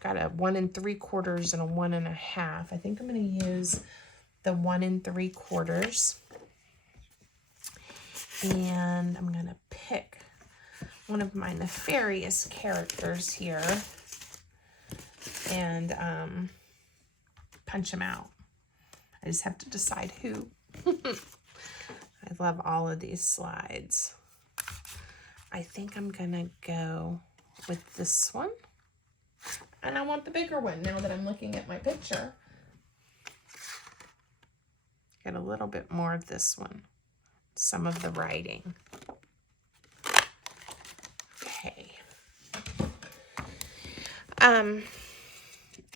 got a 1 3/4 and a 1 1/2. I think I'm gonna use the 1 3/4. And I'm gonna pick one of my nefarious characters here and punch him out. I just have to decide who. I love all of these slides. I think I'm gonna go with this one. And I want the bigger one now that I'm looking at my picture. Get a little bit more of this one. Some of the writing. Okay.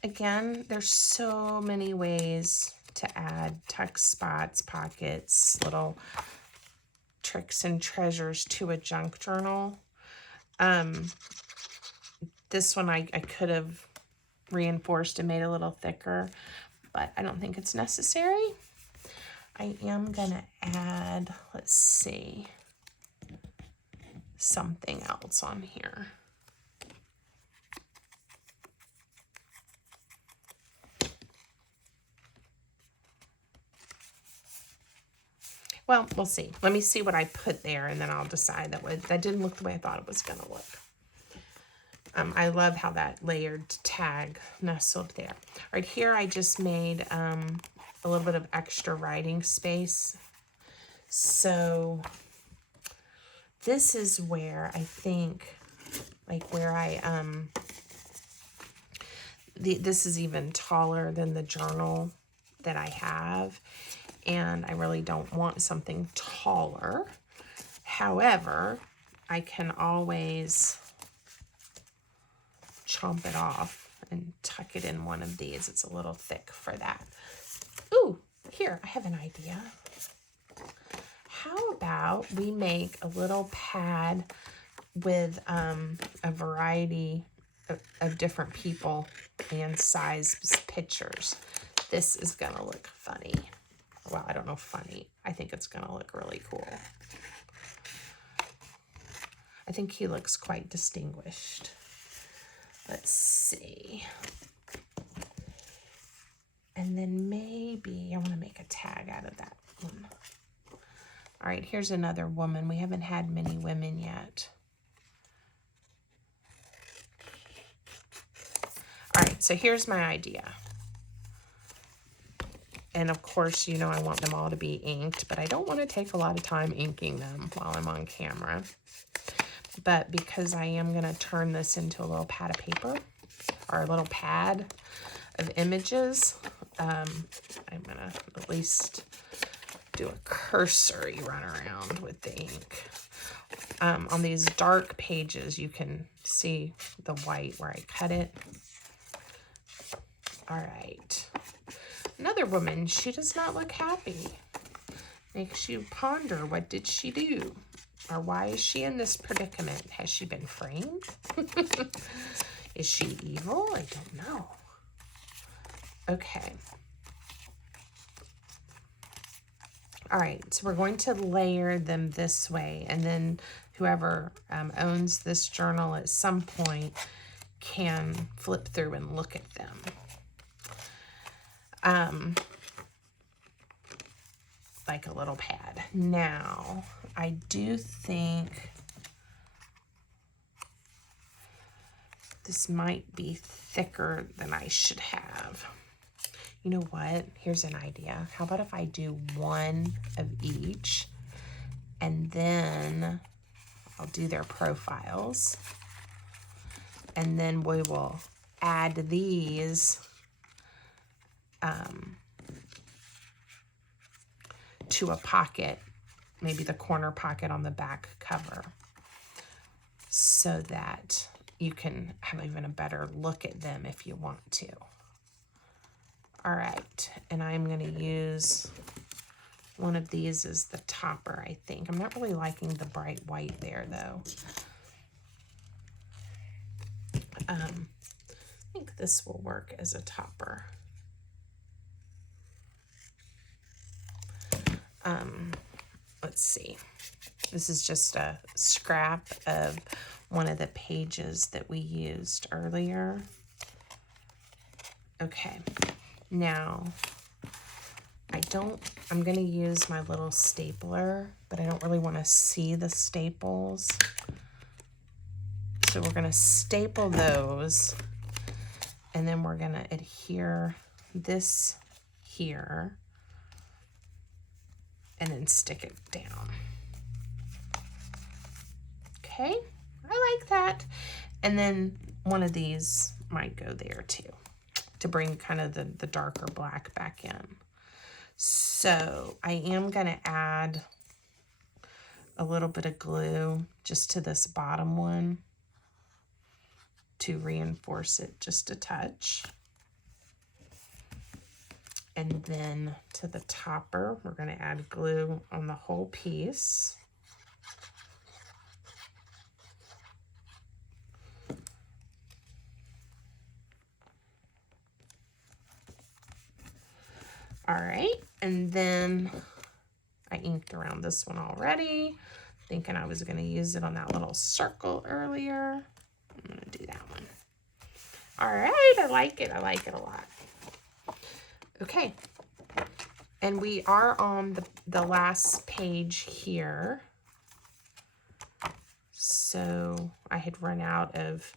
Again, there's so many ways to add tuck spots, pockets, little tricks and treasures to a junk journal. This one I could have reinforced and made a little thicker, but I don't think it's necessary. I am gonna add, let's see, something else on here. Well, we'll see. Let me see what I put there, and then I'll decide. That didn't look the way I thought it was gonna look. I love how that layered tag nestled there. Right here, I just made a little bit of extra writing space. So this is where I think, like where I, this is even taller than the journal that I have. And I really don't want something taller. However, I can always chomp it off and tuck it in one of these. It's a little thick for that. Ooh, here, I have an idea. How about we make a little pad with a variety of different people and size pictures. This is gonna look funny. Well, I don't know, funny. I think it's gonna look really cool. I think he looks quite distinguished. Let's see. And then maybe I want to make a tag out of that one. All right, here's another woman. We haven't had many women yet. All right, so here's my idea. And of course, you know, I want them all to be inked, but I don't want to take a lot of time inking them while I'm on camera. But because I am going to turn this into a little pad of paper, or a little pad of images, I'm going to at least do a cursory run around with the ink. On these dark pages, you can see the white where I cut it. All right. Another woman, she does not look happy. Makes you ponder, what did she do? Or why is she in this predicament? Has she been framed? Is she evil? I don't know. Okay. All right, so we're going to layer them this way, and then whoever owns this journal at some point can flip through and look at them. like a little pad. Now, I do think this might be thicker than I should have. You know what? Here's an idea. How about if I do one of each, and then I'll do their profiles, and then we will add these to a pocket, maybe the corner pocket on the back cover, so that you can have even a better look at them if you want to. All right, and I'm going to use one of these as the topper, I think. I'm not really liking the bright white there, though. I think this will work as a topper. Let's see. This is just a scrap of one of the pages that we used earlier. Okay, now I'm going to use my little stapler, but I don't really want to see the staples. So we're going to staple those, and then we're going to adhere this here, and then stick it down. Okay, I like that. And then one of these might go there too, to bring kind of the darker black back in. So I am going to add a little bit of glue just to this bottom one to reinforce it just a touch. And then to the topper, we're going to add glue on the whole piece. All right, and then I inked around this one already, thinking I was going to use it on that little circle earlier. I'm going to do that one. All right, I like it. I like it a lot. Okay, and we are on the last page here. So I had run out of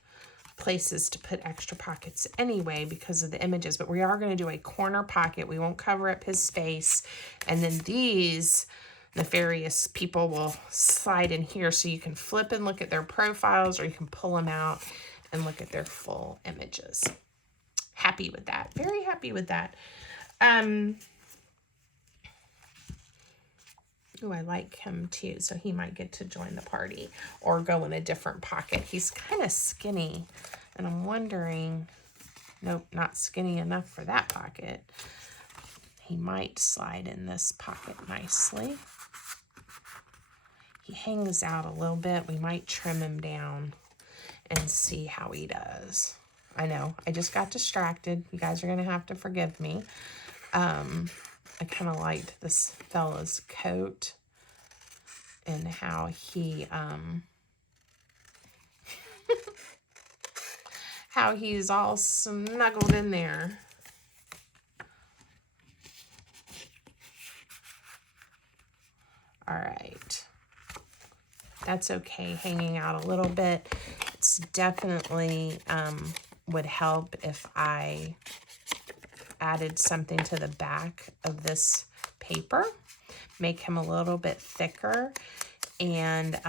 places to put extra pockets anyway because of the images, but we are going to do a corner pocket. We won't cover up his face, and then these nefarious people will slide in here, so you can flip and look at their profiles, or you can pull them out and look at their full images. Happy with that. Very happy with that. Ooh, I like him too, so he might get to join the party or go in a different pocket. He's kind of skinny, and I'm wondering, nope, not skinny enough for that pocket. He might slide in this pocket nicely. He hangs out a little bit. We might trim him down and see how he does. I know, I just got distracted. You guys are going to have to forgive me. I kind of liked this fella's coat and how he, how he's all snuggled in there. All right. That's okay, hanging out a little bit. It's definitely would help if I added something to the back of this paper, make him a little bit thicker, and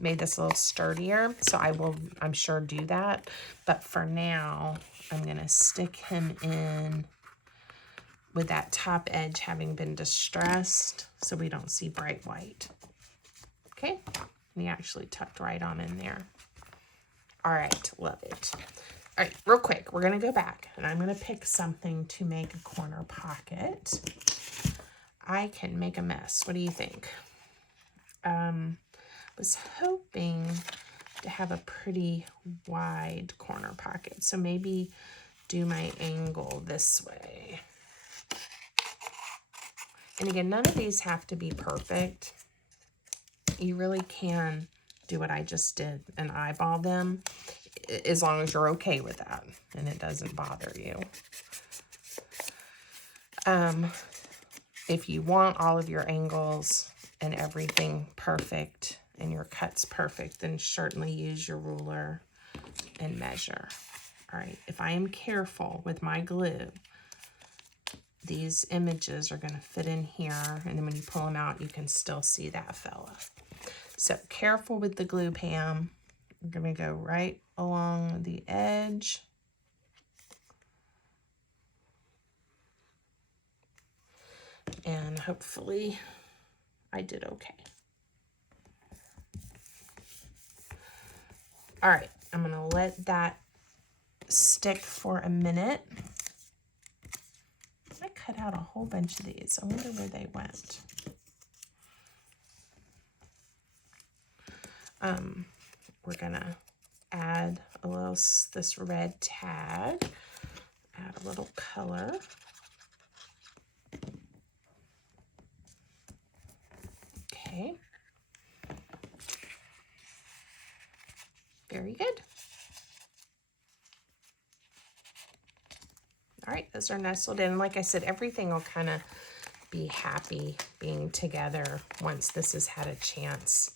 made this a little sturdier. So I will, I'm sure, do that. But for now, I'm going to stick him in with that top edge having been distressed so we don't see bright white. Okay, and he actually tucked right on in there. All right, love it. All right, real quick, we're going to go back, and I'm going to pick something to make a corner pocket. I can make a mess. What do you think? Was hoping to have a pretty wide corner pocket, so maybe do my angle this way. And again, none of these have to be perfect. You really can do what I just did and eyeball them, as long as you're okay with that and it doesn't bother you. if you want all of your angles and everything perfect and your cuts perfect, then certainly use your ruler and measure. All right, if I am careful with my glue, these images are going to fit in here, and then when you pull them out, you can still see that fella. So careful with the glue, Pam. We're going to go right along the edge. And hopefully I did okay. All right, I'm going to let that stick for a minute. I cut out a whole bunch of these. I wonder where they went. We're gonna add a little, this red tag, add a little color. Okay. Very good. All right, those are nestled in. Like I said, everything will kind of be happy being together once this has had a chance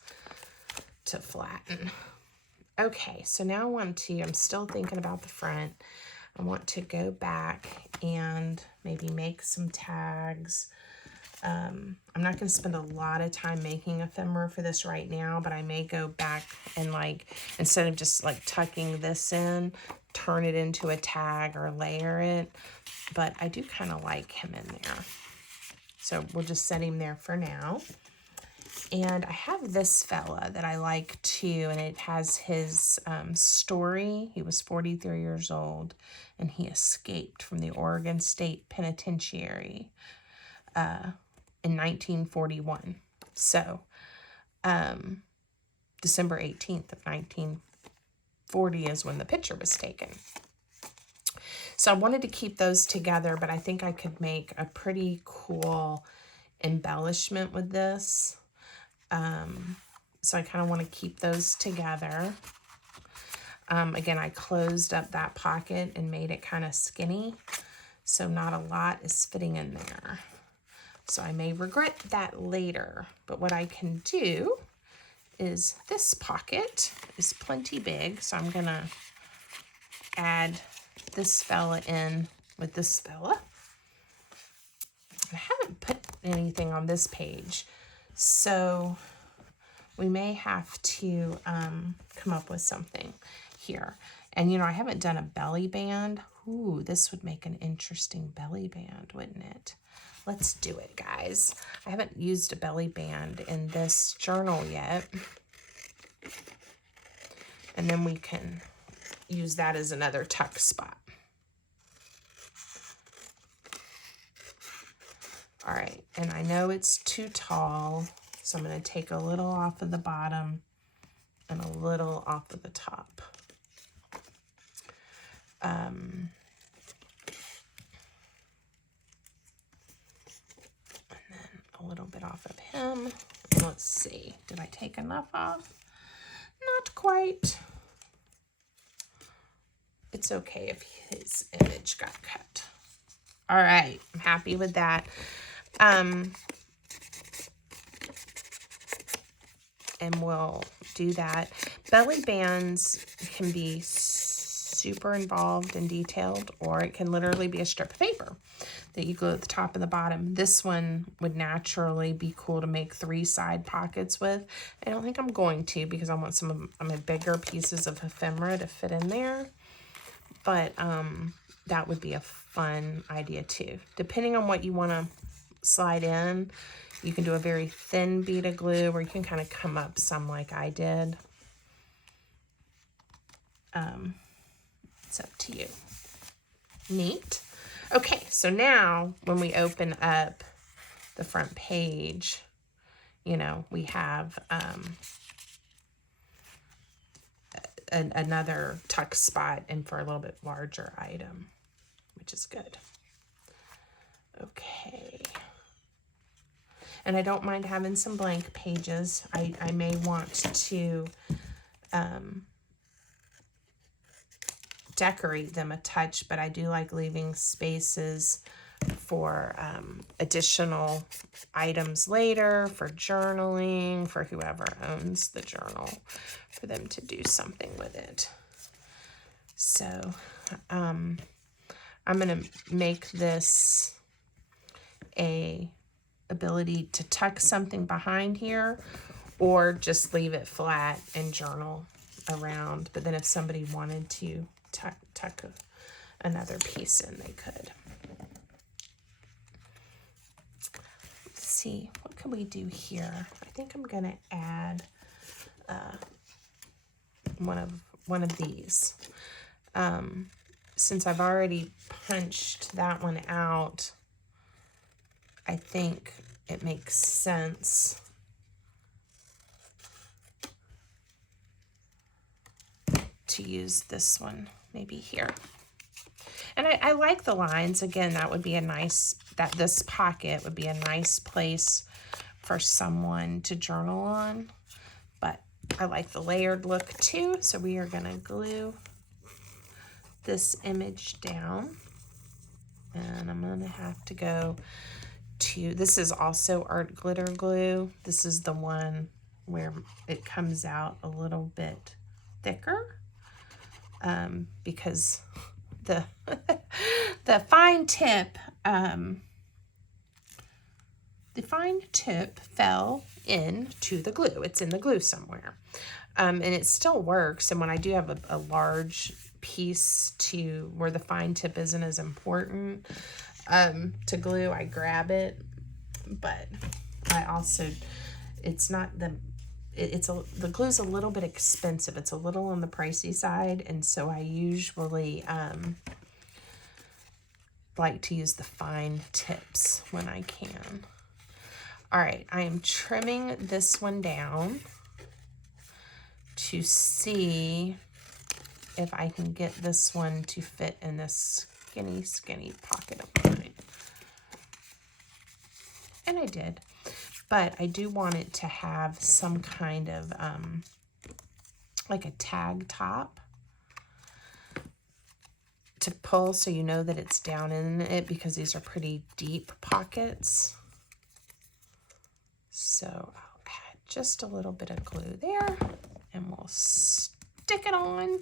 to flatten. Okay, so now I'm still thinking about the front. I want to go back and maybe make some tags. I'm not going to spend a lot of time making ephemera for this right now, but I may go back and, like, instead of just like tucking this in, turn it into a tag or layer it. But I do kind of like him in there. So we'll just set him there for now. And I have this fella that I like too, and it has his story. He was 43 years old, and he escaped from the Oregon State Penitentiary in 1941. So, December 18th of 1940 is when the picture was taken. So I wanted to keep those together, but I think I could make a pretty cool embellishment with this. So I kind of want to keep those together. Again, I closed up that pocket and made it kind of skinny, so not a lot is fitting in there. So I may regret that later, but what I can do is this pocket is plenty big, so I'm gonna add this fella in with this fella. I haven't put anything on this page, so we may have to come up with something here. And, you know, I haven't done a belly band. Ooh, this would make an interesting belly band, wouldn't it? Let's do it, guys. I haven't used a belly band in this journal yet. And then we can use that as another tuck spot. All right, and I know it's too tall, so I'm going to take a little off of the bottom and a little off of the top. And then a little bit off of him. Let's see, did I take enough off? Not quite. It's okay if his image got cut. All right, I'm happy with that. And we'll do that. Belly bands can be super involved and detailed, or it can literally be a strip of paper that you glue at the top and the bottom. This one would naturally be cool to make 3 side pockets with. I don't think I'm going to, because I want some of my bigger pieces of ephemera to fit in there. But that would be a fun idea too. Depending on what you want to slide in, you can do a very thin bead of glue, or you can kind of come up some like I did. It's up to you. Neat. Okay, so now when we open up the front page, you know, we have another tuck spot and for a little bit larger item, which is good. Okay. And I don't mind having some blank pages. I may want to decorate them a touch, but I do like leaving spaces for additional items later, for journaling, for whoever owns the journal, for them to do something with it. So I'm going to make this a ability to tuck something behind here, or just leave it flat and journal around. But then if somebody wanted to tuck another piece in, they could. Let's see, what can we do here? I think I'm going to add one of these. Since I've already punched that one out, I think it makes sense to use this one maybe here. And I like the lines. Again, that would be a nice, this pocket would be a nice place for someone to journal on. But I like the layered look too. So we are going to glue this image down. And I'm going to have to go to, this is also art glitter glue. This is the one where it comes out a little bit thicker. Because the the fine tip fell into the glue. It's in the glue somewhere, and it still works. And when I do have a large piece to where the fine tip isn't as important to glue, I grab it. But I also, it's not the. The glue's a little bit expensive. It's a little on the pricey side, and so I usually like to use the fine tips when I can. All right, I am trimming this one down to see if I can get this one to fit in this skinny pocket of mine. And I did. But I do want it to have some kind of, like a tag top to pull so you know that it's down in it, because these are pretty deep pockets. So I'll add just a little bit of glue there and we'll stick it on.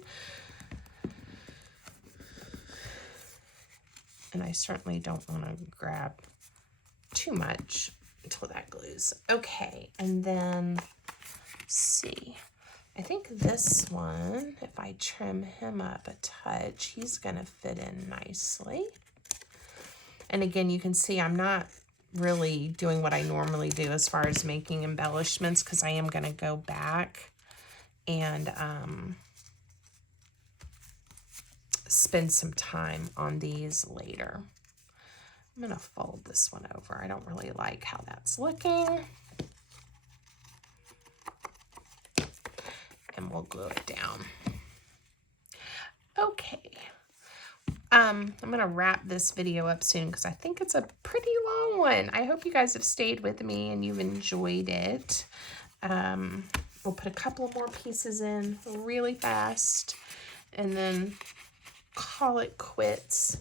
And I certainly don't want to grab too much until that glues. Okay, and then see, I think this one, if I trim him up a touch, he's gonna fit in nicely. And again, you can see I'm not really doing what I normally do as far as making embellishments, because I am gonna go back and spend some time on these later. I'm going to fold this one over. I don't really like how that's looking. And we'll glue it down. Okay. I'm going to wrap this video up soon because I think it's a pretty long one. I hope you guys have stayed with me and you've enjoyed it. We'll put a couple of more pieces in really fast and then call it quits.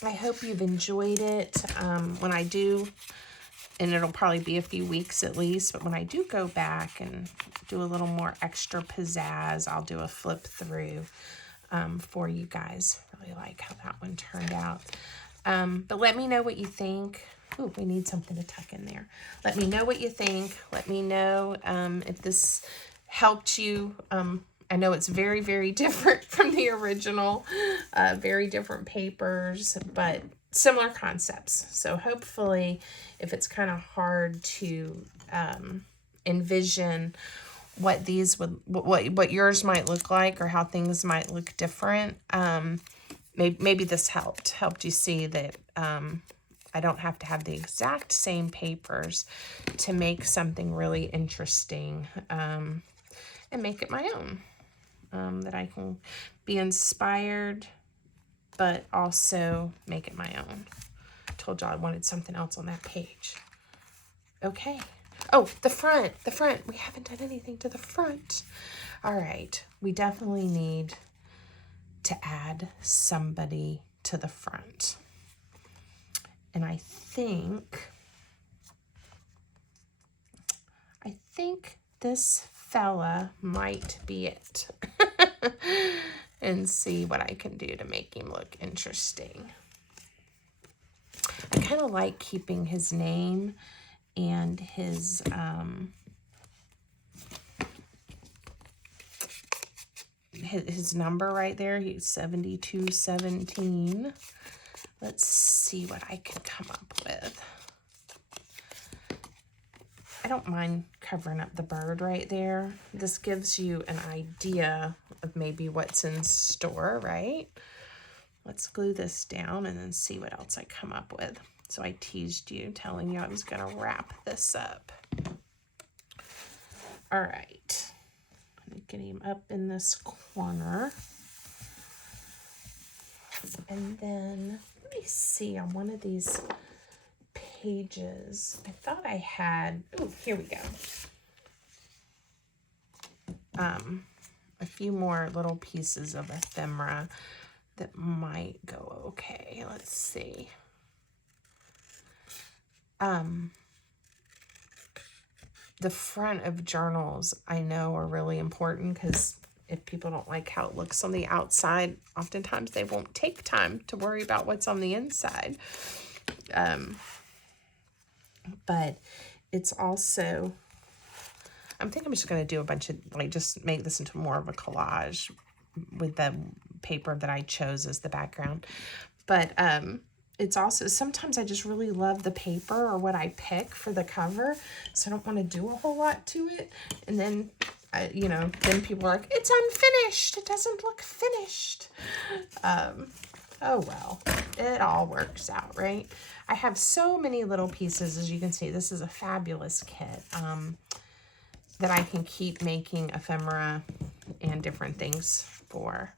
I hope you've enjoyed it. When I do, and it'll probably be a few weeks at least, but when I do go back and do a little more extra pizzazz, I'll do a flip through for you guys. Really like how that one turned out. But let me know what you think. Ooh, we need something to tuck in there. Let me know what you think. Let me know if this helped you. I know it's very, very different from the original, very different papers, but similar concepts. So hopefully, if it's kind of hard to envision what these would, what yours might look like, or how things might look different, maybe this helped you see that I don't have to have the exact same papers to make something really interesting and make it my own. That I can be inspired, but also make it my own. I told y'all I wanted something else on that page. Okay. Oh, the front. We haven't done anything to the front. All right. We definitely need to add somebody to the front. And I think this fella might be it. And see what I can do to make him look interesting. I kind of like keeping his name and his number right there. He's 7217. Let's see what I can come up with. I don't mind covering up the bird right there. This gives you an idea of maybe what's in store, right? Let's glue this down and then see what else I come up with. So I teased you, telling you I was going to wrap this up. All right. I'm going to get him up in this corner. And then, let me see, on one of these pages, I thought I had, oh, here we go. A few more little pieces of ephemera that might go okay. Let's see. The front of journals I know are really important because if people don't like how it looks on the outside, oftentimes they won't take time to worry about what's on the inside. But it's also, I'm thinking I'm just going to do a bunch of, like, just make this into more of a collage with the paper that I chose as the background. But it's also, sometimes I just really love the paper or what I pick for the cover, so I don't want to do a whole lot to it. And then, you know, then people are like, it's unfinished. It doesn't look finished. Oh, well, it all works out, right? I have so many little pieces, as you can see. This is a fabulous kit that I can keep making ephemera and different things for.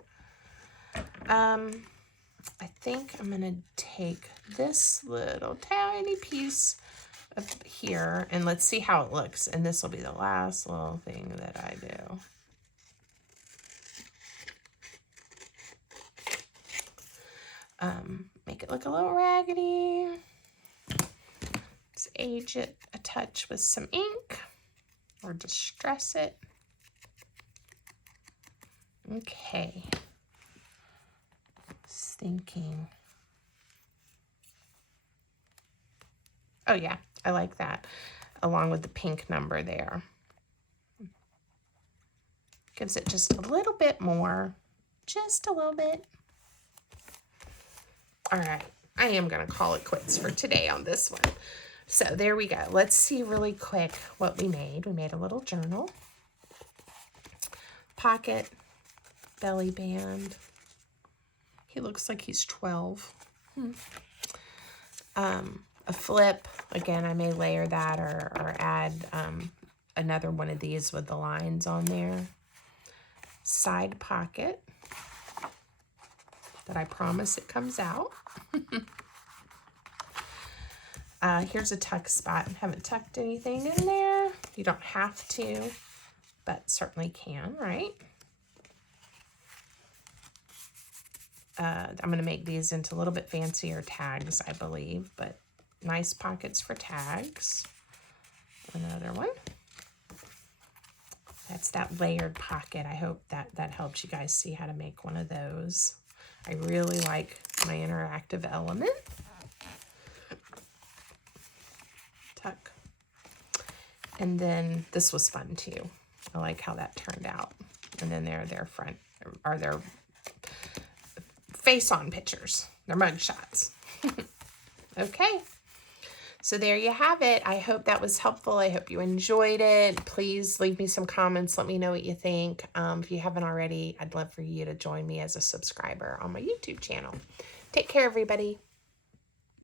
I think I'm going to take this little tiny piece of here, and let's see how it looks. And this will be the last little thing that I do. Make it look a little raggedy. Just age it a touch with some ink or distress it. Okay. Just thinking. Oh yeah, I like that. Along with the pink number there. Gives it just a little bit more. Just a little bit. All right, I am going to call it quits for today on this one. So there we go. Let's see really quick what we made. We made a little journal, pocket, belly band. He looks like he's 12. A flip. Again, I may layer that or add another one of these with the lines on there. Side pocket. That I promise it comes out. Here's a tuck spot. I haven't tucked anything in there. You don't have to, but certainly can, right? I'm going to make these into a little bit fancier tags, I believe, but nice pockets for tags. Another one. That's that layered pocket. I hope that helps you guys see how to make one of those. I really like my interactive element. Tuck. And then this was fun too. I like how that turned out. And then their front, or their face-on pictures. Their mug shots. Okay. So there you have it. I hope that was helpful. I hope you enjoyed it. Please leave me some comments. Let me know what you think. If you haven't already, I'd love for you to join me as a subscriber on my YouTube channel. Take care, everybody.